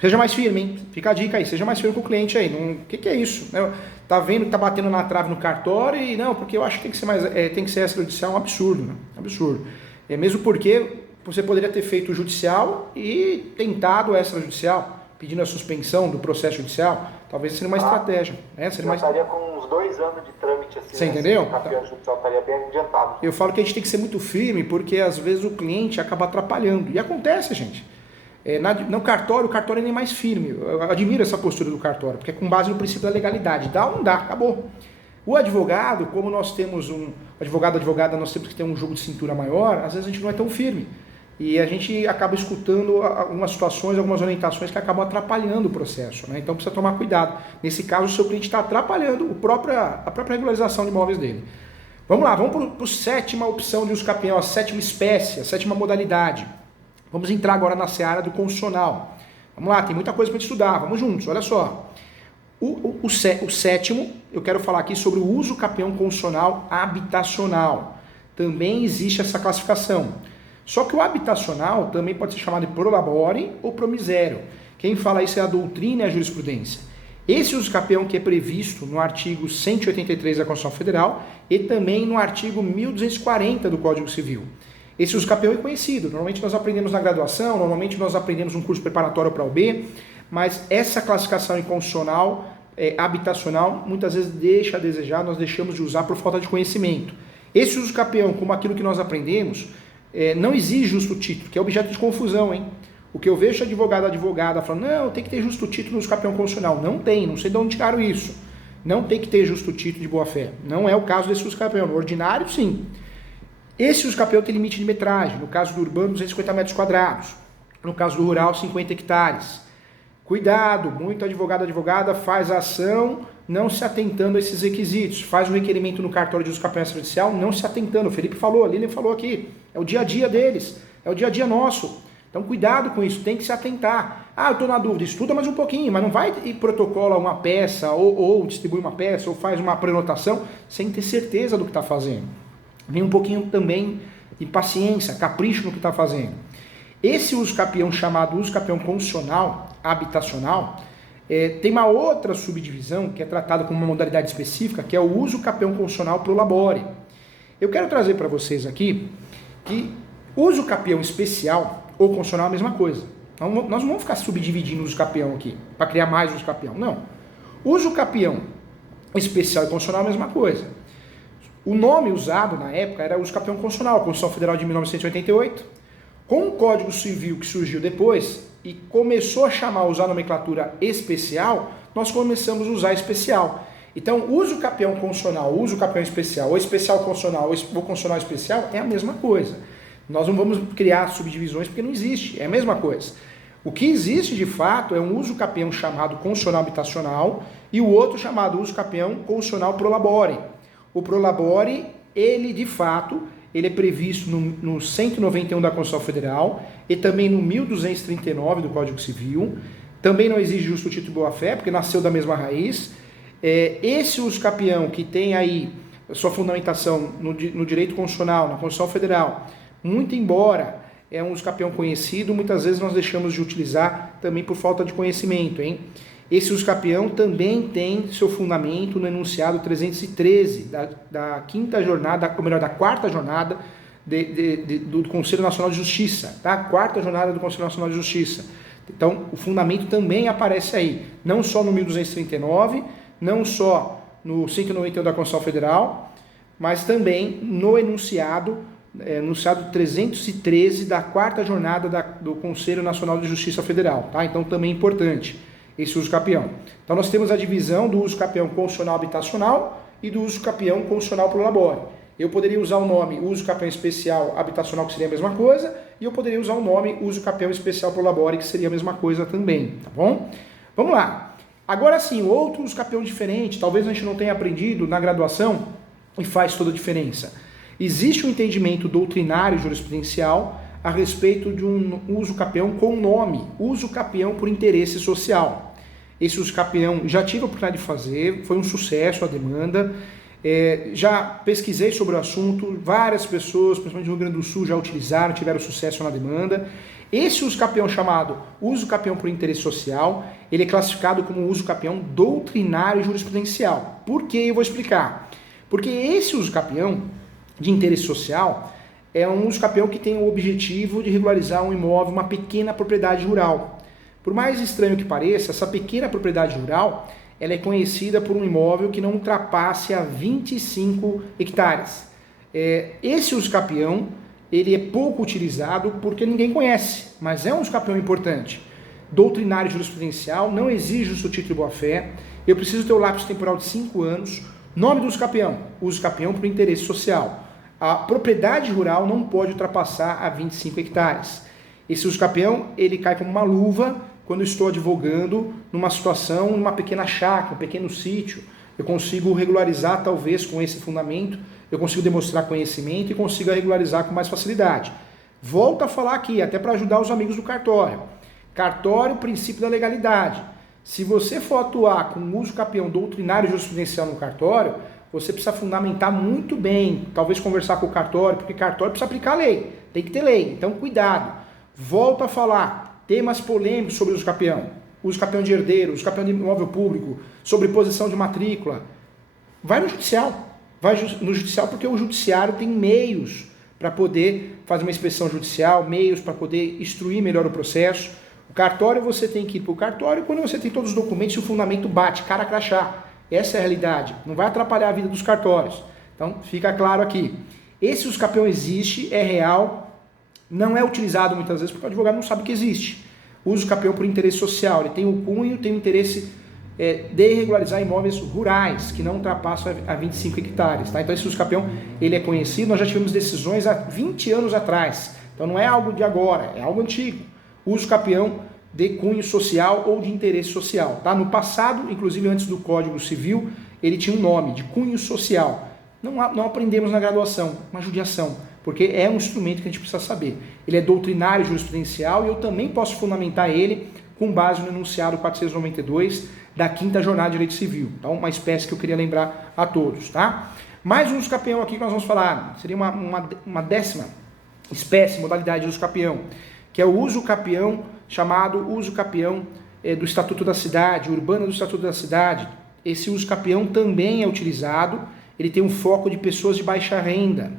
Seja mais firme, hein? Fica a dica aí, seja mais firme com o cliente aí. O que é isso? Tá vendo que tá batendo na trave no cartório e não, porque eu acho que tem que ser mais, tem que ser extrajudicial, é um absurdo, né? Absurdo. Mesmo porque você poderia ter feito o judicial e tentado o extrajudicial, pedindo a suspensão do processo judicial, talvez seria uma estratégia. Estaria com uns 2 anos de trâmite assim. Você entendeu? O campeão judicial estaria bem adiantado. Eu falo que a gente tem que ser muito firme, porque às vezes o cliente acaba atrapalhando. E acontece, gente. No cartório, o cartório é nem mais firme. Eu admiro essa postura do cartório, porque é com base no princípio da legalidade. Dá ou não dá, acabou. O advogado, como nós temos advogada, nós temos que ter um jogo de cintura maior, às vezes a gente não é tão firme. E a gente acaba escutando algumas situações, algumas orientações que acabam atrapalhando o processo, né? Então precisa tomar cuidado. Nesse caso, o seu cliente está atrapalhando a própria regularização de imóveis dele. Vamos lá, vamos para a sétima opção de uso capião, a sétima espécie, a sétima modalidade. Vamos entrar agora na seara do constitucional. Vamos lá, tem muita coisa para estudar, vamos juntos, olha só. O sétimo, eu quero falar aqui sobre o uso capião constitucional habitacional. Também existe essa classificação. Só que o habitacional também pode ser chamado de pro labore ou pro misério. Quem fala isso é a doutrina e a jurisprudência. Esse uso capião que é previsto no artigo 183 da Constituição Federal e também no artigo 1240 do Código Civil. Esse uso capião é conhecido, normalmente nós aprendemos na graduação, normalmente nós aprendemos um curso preparatório para a OAB, mas essa classificação inconstitucional, habitacional, muitas vezes deixa a desejar, nós deixamos de usar por falta de conhecimento. Esse uso capião, como aquilo que nós aprendemos, não exige justo título, que é objeto de confusão, hein? O que eu vejo advogada falando, não, tem que ter justo título no uso capião constitucional. Não tem, não sei de onde tiraram isso. Não tem que ter justo título de boa-fé. Não é o caso desse uso capião. No ordinário, sim. Esse uso capião tem limite de metragem. No caso do urbano, 250 metros quadrados. No caso do rural, 50 hectares. Cuidado, muito advogada faz a ação não se atentando a esses requisitos. Faz o requerimento no cartório de uso capião extrajudicial não se atentando. O Felipe falou, a Lilian falou aqui. É o dia a dia deles. É o dia a dia nosso. Então, cuidado com isso, tem que se atentar. Eu estou na dúvida, estuda mais um pouquinho, mas não vai e protocola uma peça, ou distribui uma peça, ou faz uma prenotação, sem ter certeza do que está fazendo. Vem um pouquinho também de paciência, capricho no que está fazendo. Esse uso capião chamado uso capião constitucional, habitacional, Tem uma outra subdivisão que é tratada como uma modalidade específica, que é o uso capião constitucional pro labore. Eu quero trazer para vocês aqui que uso capião especial ou constitucional é a mesma coisa. Nós não vamos ficar subdividindo o uso capião aqui, para criar mais uso capião. Não. Uso capião especial e constitucional é a mesma coisa. O nome usado na época era uso capião constitucional, a Constituição Federal de 1988. Com o Código Civil que surgiu depois e começou a usar a nomenclatura especial, nós começamos a usar especial. Então, uso capião constitucional, uso capião especial, ou especial constitucional, ou constitucional especial, é a mesma coisa. Nós não vamos criar subdivisões porque não existe, é a mesma coisa. O que existe de fato é um uso capião chamado constitucional habitacional e o outro chamado uso capião constitucional pro labore. O pro labore, ele de fato, ele é previsto no 191 da Constituição Federal e também no 1239 do Código Civil. Também não exige justo título de boa-fé, porque nasceu da mesma raiz. Esse uso capião que tem aí sua fundamentação no direito constitucional, na Constituição Federal, muito embora é um uso capião conhecido, muitas vezes nós deixamos de utilizar também por falta de conhecimento, hein? Esse uso capião também tem seu fundamento no enunciado 313 da quinta jornada, ou melhor, da quarta jornada do Conselho Nacional de Justiça, tá? Quarta jornada do Conselho Nacional de Justiça. Então, o fundamento também aparece aí, não só no 1239, não só no 191 da Constituição Federal, mas também no enunciado 313 da quarta jornada do Conselho Nacional de Justiça Federal, tá? Então, também é importante esse uso capião. Então, nós temos a divisão do uso capião constitucional habitacional e do uso capião constitucional pro labore. Eu poderia usar o nome uso capião especial habitacional, que seria a mesma coisa, e eu poderia usar o nome uso capião especial pro labore, que seria a mesma coisa também, tá bom? Vamos lá. Agora sim, outro uso capião diferente, talvez a gente não tenha aprendido na graduação e faz toda a diferença. Existe um entendimento doutrinário jurisprudencial a respeito de um uso capião com nome, uso capião por interesse social. Esse uso capião já tive a oportunidade de fazer, foi um sucesso a demanda, já pesquisei sobre o assunto, várias pessoas, principalmente no Rio Grande do Sul, já utilizaram, tiveram sucesso na demanda. Esse uso capião chamado uso capião por interesse social, ele é classificado como uso capião doutrinário jurisprudencial. Por quê? Eu vou explicar. Porque esse uso capião de interesse social é um uso capião que tem o objetivo de regularizar um imóvel, uma pequena propriedade rural. Por mais estranho que pareça, essa pequena propriedade rural, ela é conhecida por um imóvel que não ultrapasse a 25 hectares. Esse uso capião, ele é pouco utilizado porque ninguém conhece, mas é um uso capião importante. Doutrinário jurisprudencial, não exige o título de boa-fé, eu preciso ter o lapso temporal de 5 anos, nome do uso capião por interesse social. A propriedade rural não pode ultrapassar a 25 hectares. Esse uso capião, ele cai como uma luva quando eu estou advogando numa situação, numa pequena chácara, um pequeno sítio. Eu consigo regularizar, talvez, com esse fundamento, eu consigo demonstrar conhecimento e consigo regularizar com mais facilidade. Volto a falar aqui, até para ajudar os amigos do cartório. Cartório, princípio da legalidade. Se você for atuar com uso capião doutrinário jurisprudencial no cartório, você precisa fundamentar muito bem, talvez conversar com o cartório, porque o cartório precisa aplicar a lei, tem que ter lei, então cuidado. Volto a falar, temas polêmicos sobre uso capião de herdeiro, uso capião de imóvel público, sobreposição de matrícula. Vai no judicial porque o judiciário tem meios para poder fazer uma inspeção judicial, meios para poder instruir melhor o processo. O cartório, você tem que ir para o cartório quando você tem todos os documentos e o fundamento bate, cara crachá. Essa é a realidade, não vai atrapalhar a vida dos cartórios. Então, fica claro aqui. Esse uso capião existe, é real, não é utilizado muitas vezes porque o advogado não sabe que existe. O uso capião por interesse social, ele tem o cunho, tem o interesse de regularizar imóveis rurais, que não ultrapassam a 25 hectares. Tá? Então, esse uso capião, ele é conhecido, nós já tivemos decisões há 20 anos atrás. Então, não é algo de agora, é algo antigo. O uso capião de cunho social ou de interesse social. Tá? No passado, inclusive antes do Código Civil, ele tinha um nome, de cunho social. Não aprendemos na graduação, uma judiação, porque é um instrumento que a gente precisa saber. Ele é doutrinário jurisprudencial e eu também posso fundamentar ele com base no enunciado 492 da quinta jornada de direito civil. Então, uma espécie que eu queria lembrar a todos. Tá? Mais um uso capião aqui que nós vamos falar, seria uma décima espécie, modalidade de uso capião, que é o uso capião chamado uso capião do Estatuto da Cidade, urbana do Estatuto da Cidade, esse uso capião também é utilizado, ele tem um foco de pessoas de baixa renda.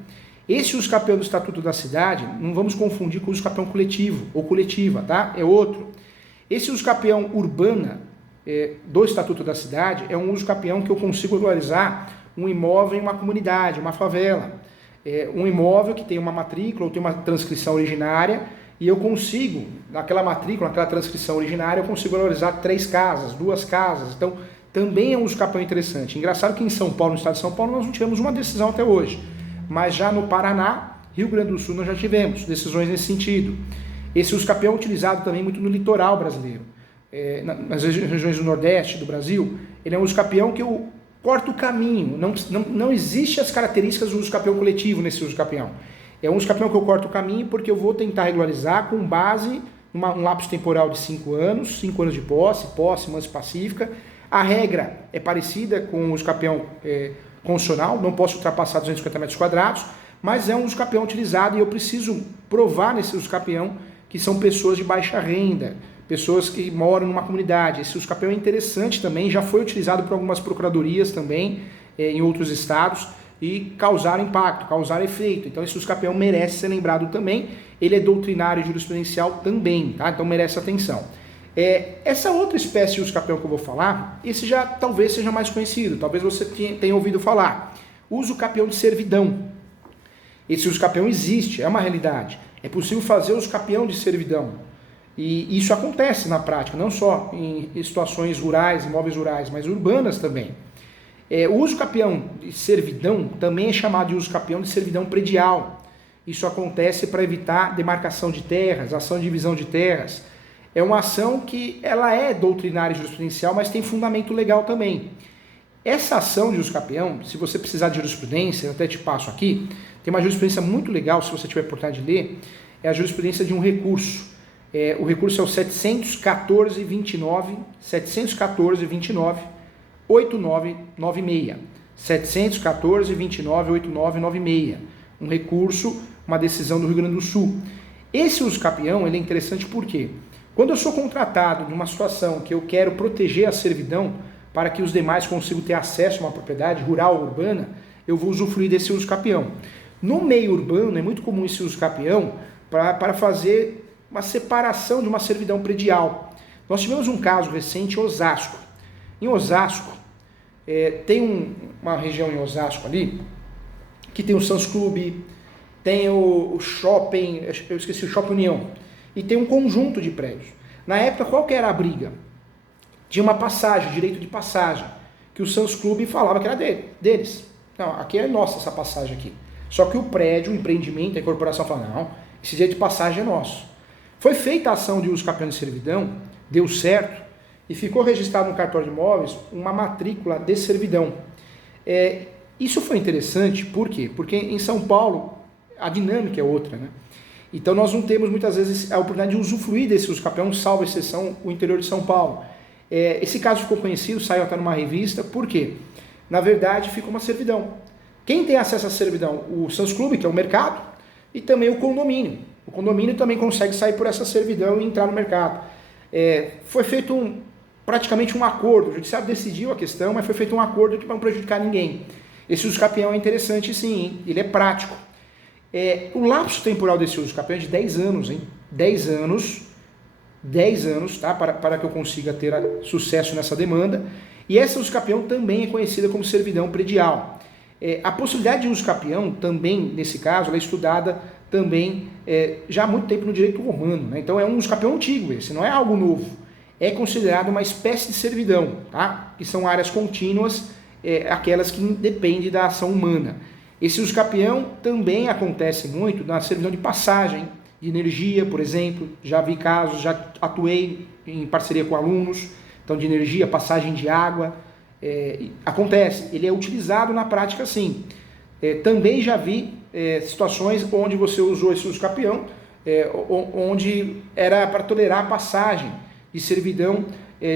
Esse uso capião do Estatuto da Cidade, não vamos confundir com o uso capião coletivo ou coletiva, tá? É outro. Esse uso capião urbana do Estatuto da Cidade é um uso capião que eu consigo regularizar um imóvel em uma comunidade, uma favela. Um imóvel que tem uma matrícula ou tem uma transcrição originária e eu consigo, naquela matrícula, naquela transcrição originária, eu consigo regularizar 3 casas, 2 casas. Então, também é um uso capião interessante. Engraçado que em São Paulo, no estado de São Paulo, nós não tivemos uma decisão até hoje. Mas já no Paraná, Rio Grande do Sul, nós já tivemos decisões nesse sentido. Esse uso capião é utilizado também muito no litoral brasileiro. Nas regiões do Nordeste do Brasil, ele é um uso capião que eu corto o caminho. Não existe as características do uso capião coletivo nesse uso capião. É um uso capião que eu corto o caminho porque eu vou tentar regularizar com base em um lapso temporal de 5 anos, 5 anos de posse, mansa e pacífica. A regra é parecida com o uso capião constitucional, não posso ultrapassar 250 metros quadrados, mas é um uso capião utilizado e eu preciso provar nesse uso capião que são pessoas de baixa renda, pessoas que moram numa comunidade. Esse uso capião é interessante também, já foi utilizado por algumas procuradorias também em outros estados e causaram impacto, causaram efeito. Então esse uso capião merece ser lembrado também, ele é doutrinário e jurisprudencial também, tá? Então merece atenção. Essa outra espécie de uso capião que eu vou falar, esse já talvez seja mais conhecido, talvez você tenha ouvido falar. Uso capião de servidão. Esse uso capião existe, é uma realidade. É possível fazer uso capião de servidão. E isso acontece na prática, não só em situações rurais, imóveis rurais, mas urbanas também. O uso capião de servidão também é chamado de uso capião de servidão predial. Isso acontece para evitar demarcação de terras, ação de divisão de terras. É uma ação que ela é doutrinária e jurisprudencial, mas tem fundamento legal também. Essa ação de uso capião, se você precisar de jurisprudência, eu até te passo aqui, tem uma jurisprudência muito legal, se você tiver a oportunidade de ler, é a jurisprudência de um recurso. O recurso é o 714-29, 8996. 714-29-8996. Um recurso, uma decisão do Rio Grande do Sul. Esse uso capião, ele é interessante por quê? Quando eu sou contratado numa situação que eu quero proteger a servidão para que os demais consigam ter acesso a uma propriedade rural ou urbana, eu vou usufruir desse uso capião. No meio urbano é muito comum esse uso capião para fazer uma separação de uma servidão predial. Nós tivemos um caso recente em Osasco. Em Osasco, tem uma região em Osasco ali, que tem o Sans Club, tem o shopping, eu esqueci, o Shopping União, e tem um conjunto de prédios. Na época, qual que era a briga? Tinha uma passagem, direito de passagem, que o Sans Club falava que era deles. Não, aqui é nossa essa passagem aqui. Só que o prédio, o empreendimento, a corporação fala, não, esse direito de passagem é nosso. Foi feita a ação de uso capião de servidão, deu certo, e ficou registrado no cartório de imóveis uma matrícula de servidão. Isso foi interessante, por quê? Porque em São Paulo a dinâmica é outra, né? Então nós não temos muitas vezes a oportunidade de usufruir desse uso capião, salvo exceção o interior de São Paulo. Esse caso ficou conhecido, saiu até numa revista, por quê? Na verdade ficou uma servidão. Quem tem acesso à servidão? O Sans Club, que é o mercado, e também o condomínio. O condomínio também consegue sair por essa servidão e entrar no mercado. Foi feito praticamente um acordo, o judiciário decidiu a questão, mas foi feito um acordo que não prejudicar ninguém. Esse uso capião é interessante sim, hein? Ele é prático. O lapso temporal desse uso capião é de 10 anos, hein? 10 anos, tá? Para que eu consiga ter sucesso nessa demanda. E essa uso capião também é conhecida como servidão predial. A possibilidade de uso capião também, nesse caso, ela é estudada também já há muito tempo no direito romano, né? Então é um uso capião antigo esse, não é algo novo. É considerado uma espécie de servidão, tá? Que são áreas contínuas, aquelas que dependem da ação humana. Esse uso capião também acontece muito na servidão de passagem, de energia, por exemplo. Já vi casos, já atuei em parceria com alunos, então de energia, passagem de água. Acontece, ele é utilizado na prática sim. Também já vi situações onde você usou esse uso capião, onde era para tolerar a passagem de servidão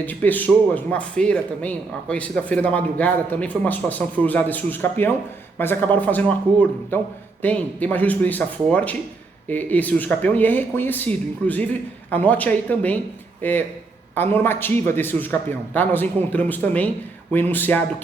de pessoas, numa feira também, a conhecida Feira da Madrugada, também foi uma situação que foi usada esse uso capião, mas acabaram fazendo um acordo. Então, tem uma jurisprudência forte, esse uso capião, e é reconhecido. Inclusive, anote aí também a normativa desse uso capião, tá? Nós encontramos também o enunciado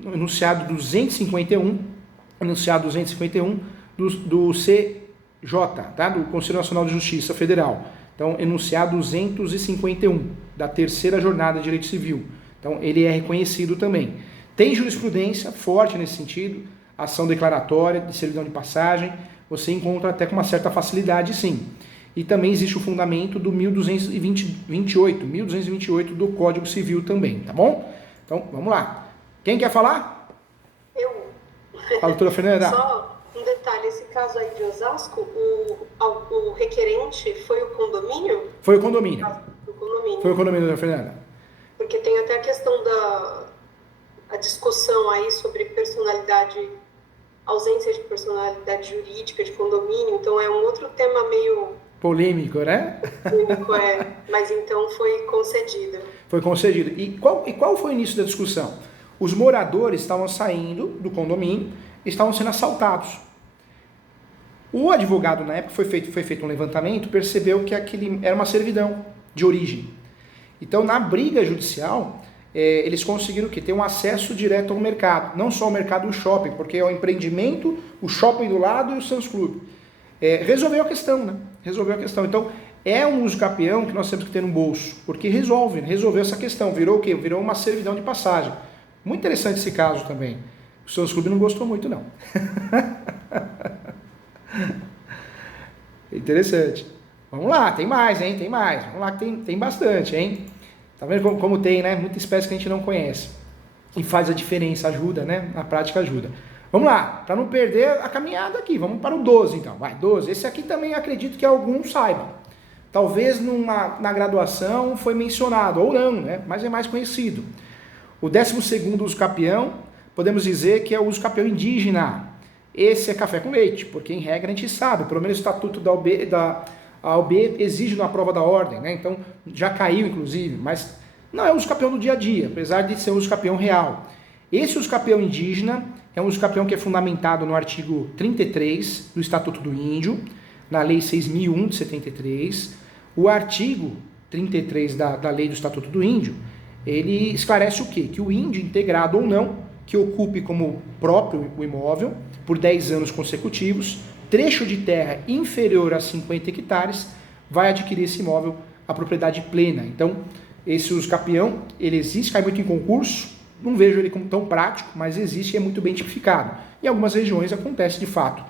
251 do CJ, tá? Do Conselho Nacional de Justiça Federal. Então, enunciado 251 da terceira jornada de direito civil. Então, ele é reconhecido também. Tem jurisprudência forte nesse sentido, ação declaratória, de servidão de passagem, você encontra até com uma certa facilidade, sim. E também existe o fundamento do 1228 do Código Civil também, tá bom? Então, vamos lá. Quem quer falar? Eu. Fala, doutora Fernanda. Só um detalhe, esse caso aí de Osasco, o requerente foi o condomínio? Foi o condomínio. O condomínio. Foi o condomínio, doutora Fernanda. Porque tem até a questão a discussão aí sobre ausência de personalidade jurídica de condomínio, então é um outro tema meio polêmico, né? Polêmico, mas então foi concedido. Foi concedido. E qual foi o início da discussão? Os moradores estavam saindo do condomínio, estavam sendo assaltados. O advogado, na época, foi feito um levantamento, percebeu que aquele era uma servidão de origem. Então, na briga judicial, eles conseguiram ter um acesso direto ao mercado. Não só ao mercado do shopping, porque é o empreendimento, o shopping do lado e o Sam's Club. Resolveu a questão, né? Resolveu a questão. Então, é um uso capião que nós temos que ter no bolso, porque resolveu essa questão. Virou o quê? Virou uma servidão de passagem. Muito interessante esse caso também. O Sam's Club não gostou muito, não. Interessante. Vamos lá, tem mais, hein? Tem mais. Vamos lá que tem bastante, hein? Tá vendo como tem, né? Muita espécie que a gente não conhece. E faz a diferença, ajuda, né? Na prática ajuda. Vamos lá, para não perder a caminhada aqui. Vamos para o 12, então. Vai, 12. Esse aqui também acredito que alguns saibam. Talvez na graduação foi mencionado, ou não, né? Mas é mais conhecido. O 12º uso capião, podemos dizer que é o uso capião indígena. Esse é café com leite, porque em regra a gente sabe, pelo menos o estatuto da OAB exige na prova da ordem, né? Então já caiu inclusive, mas não é o uso capião do dia a dia, apesar de ser um uso capião real. Esse uso capião indígena é um uso capião que é fundamentado no artigo 33 do Estatuto do Índio, na Lei 6.001 de 73. O artigo 33 da Lei do Estatuto do Índio, ele esclarece o quê? Que o índio, integrado ou não, que ocupe como próprio o imóvel por 10 anos consecutivos, trecho de terra inferior a 50 hectares, vai adquirir esse imóvel a propriedade plena. Então, esse uso capião, ele existe, cai muito em concurso, não vejo ele como tão prático, mas existe e é muito bem tipificado. Em algumas regiões acontece de fato.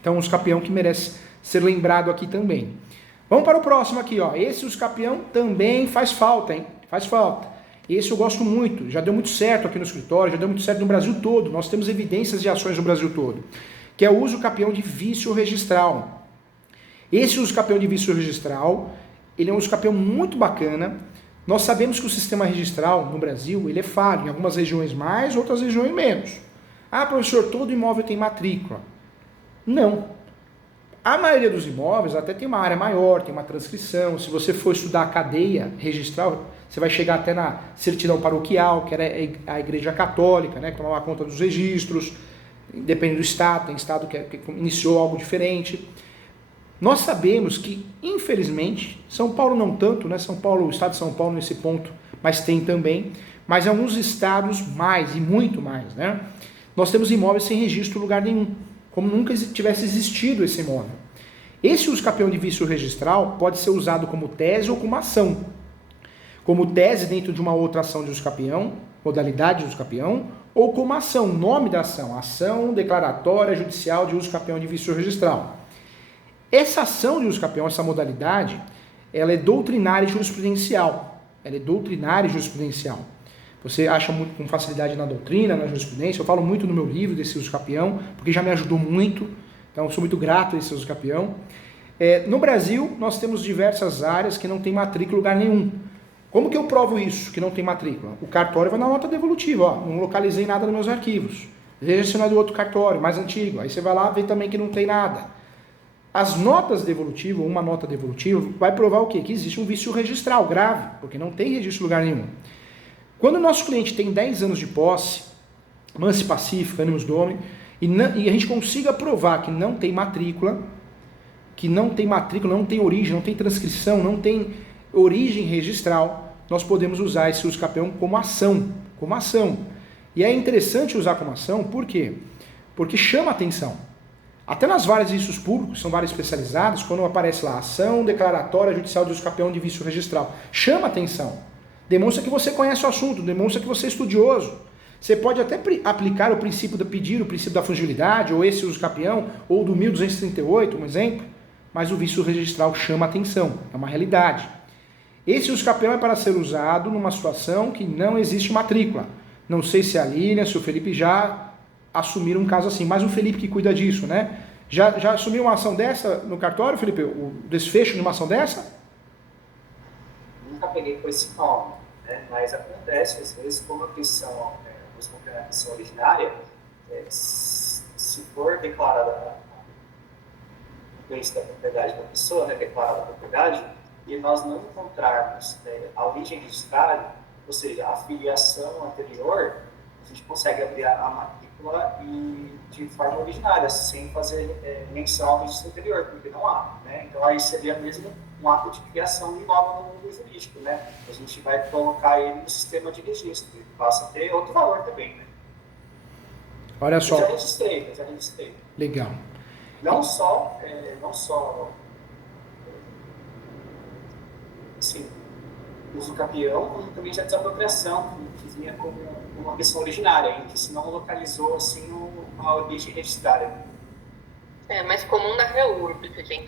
Então, um uso capião que merece ser lembrado aqui também. Vamos para o próximo aqui, ó. Esse uso capião também faz falta, hein? Faz falta. Esse eu gosto muito, já deu muito certo aqui no escritório, já deu muito certo no Brasil todo, nós temos evidências de ações no Brasil todo, que é o uso capião de vício registral. Esse uso capião de vício registral, ele é um uso capião muito bacana. Nós sabemos que o sistema registral no Brasil, ele é falho, em algumas regiões mais, outras regiões menos. Ah, professor, todo imóvel tem matrícula. Não. A maioria dos imóveis até tem uma área maior, tem uma transcrição. Se você for estudar a cadeia registral, você vai chegar até na certidão paroquial, que era a Igreja Católica, né, que tomava conta dos registros, depende do estado, tem estado que iniciou algo diferente. Nós sabemos que, infelizmente, São Paulo não tanto, né, São Paulo, o estado de São Paulo nesse ponto, mas tem também, mas em alguns estados mais, e muito mais, né, nós temos imóveis sem registro em lugar nenhum, como nunca tivesse existido esse imóvel. Esse uso capião de vício registral pode ser usado como tese ou como ação. Como tese dentro de uma outra ação de uso capião, modalidade de uso capião, ou como ação, nome da ação, ação declaratória judicial de uso capião de vício registral. Essa ação de uso capião, essa modalidade, ela é doutrinária e jurisprudencial. Ela é doutrinária e jurisprudencial. Você acha muito com facilidade na doutrina, na jurisprudência. Eu falo muito no meu livro desse uso capião, porque já me ajudou muito. Então, eu sou muito grato a esse uso capião. No Brasil, nós temos diversas áreas que não tem matrícula em lugar nenhum. Como que eu provo isso, que não tem matrícula? O cartório vai na nota devolutiva, ó, não localizei nada nos meus arquivos. Veja se não é do outro cartório, mais antigo. Aí você vai lá e vê também que não tem nada. As notas devolutivas, uma nota devolutiva, vai provar o quê? Que existe um vício registral grave, porque não tem registro em lugar nenhum. Quando o nosso cliente tem 10 anos de posse, mansi pacífica, animus domini, e a gente consiga provar que não tem matrícula, não tem origem, não tem transcrição, não tem origem registral, nós podemos usar esse uso capião como ação, E é interessante usar como ação, por quê? Porque chama atenção. Até nas varas de vícios públicos, são varas especializadas, quando aparece lá ação declaratória judicial de uso capião de vício registral, chama atenção. Demonstra que você conhece o assunto, demonstra que você é estudioso. Você pode até aplicar o princípio do pedido, o princípio da fungibilidade, ou esse uso capião, ou do 1238, um exemplo, mas o vício registral chama atenção, é uma realidade. Esse uso capião é para ser usado numa situação que não existe matrícula. Não sei se a Lilian, se o Felipe já assumiram um caso assim, mas o Felipe que cuida disso, né? Já assumiu uma ação dessa no cartório, Felipe? O desfecho de uma ação dessa? Nunca peguei com esse nome, né? Mas acontece, às vezes, como a petição, a petição originária, se for declarada a bem da propriedade da pessoa, né, declarada a propriedade, e nós não encontrarmos a origem registrada, ou seja, a filiação anterior, a gente consegue abrir a matrícula e de forma originária, sem fazer menção ao registro anterior, porque não há, né? Então aí seria mesmo um ato de criação de imóvel no mundo jurídico, né? A gente vai colocar ele no sistema de registro, ele passa a ter outro valor também, né? Olha só. Eu já registrei. Legal. Não só assim, uso capião, como também já desapropriação, que vinha como uma questão originária, em que se não localizou assim a origem registrada. É mais comum na REURB que a gente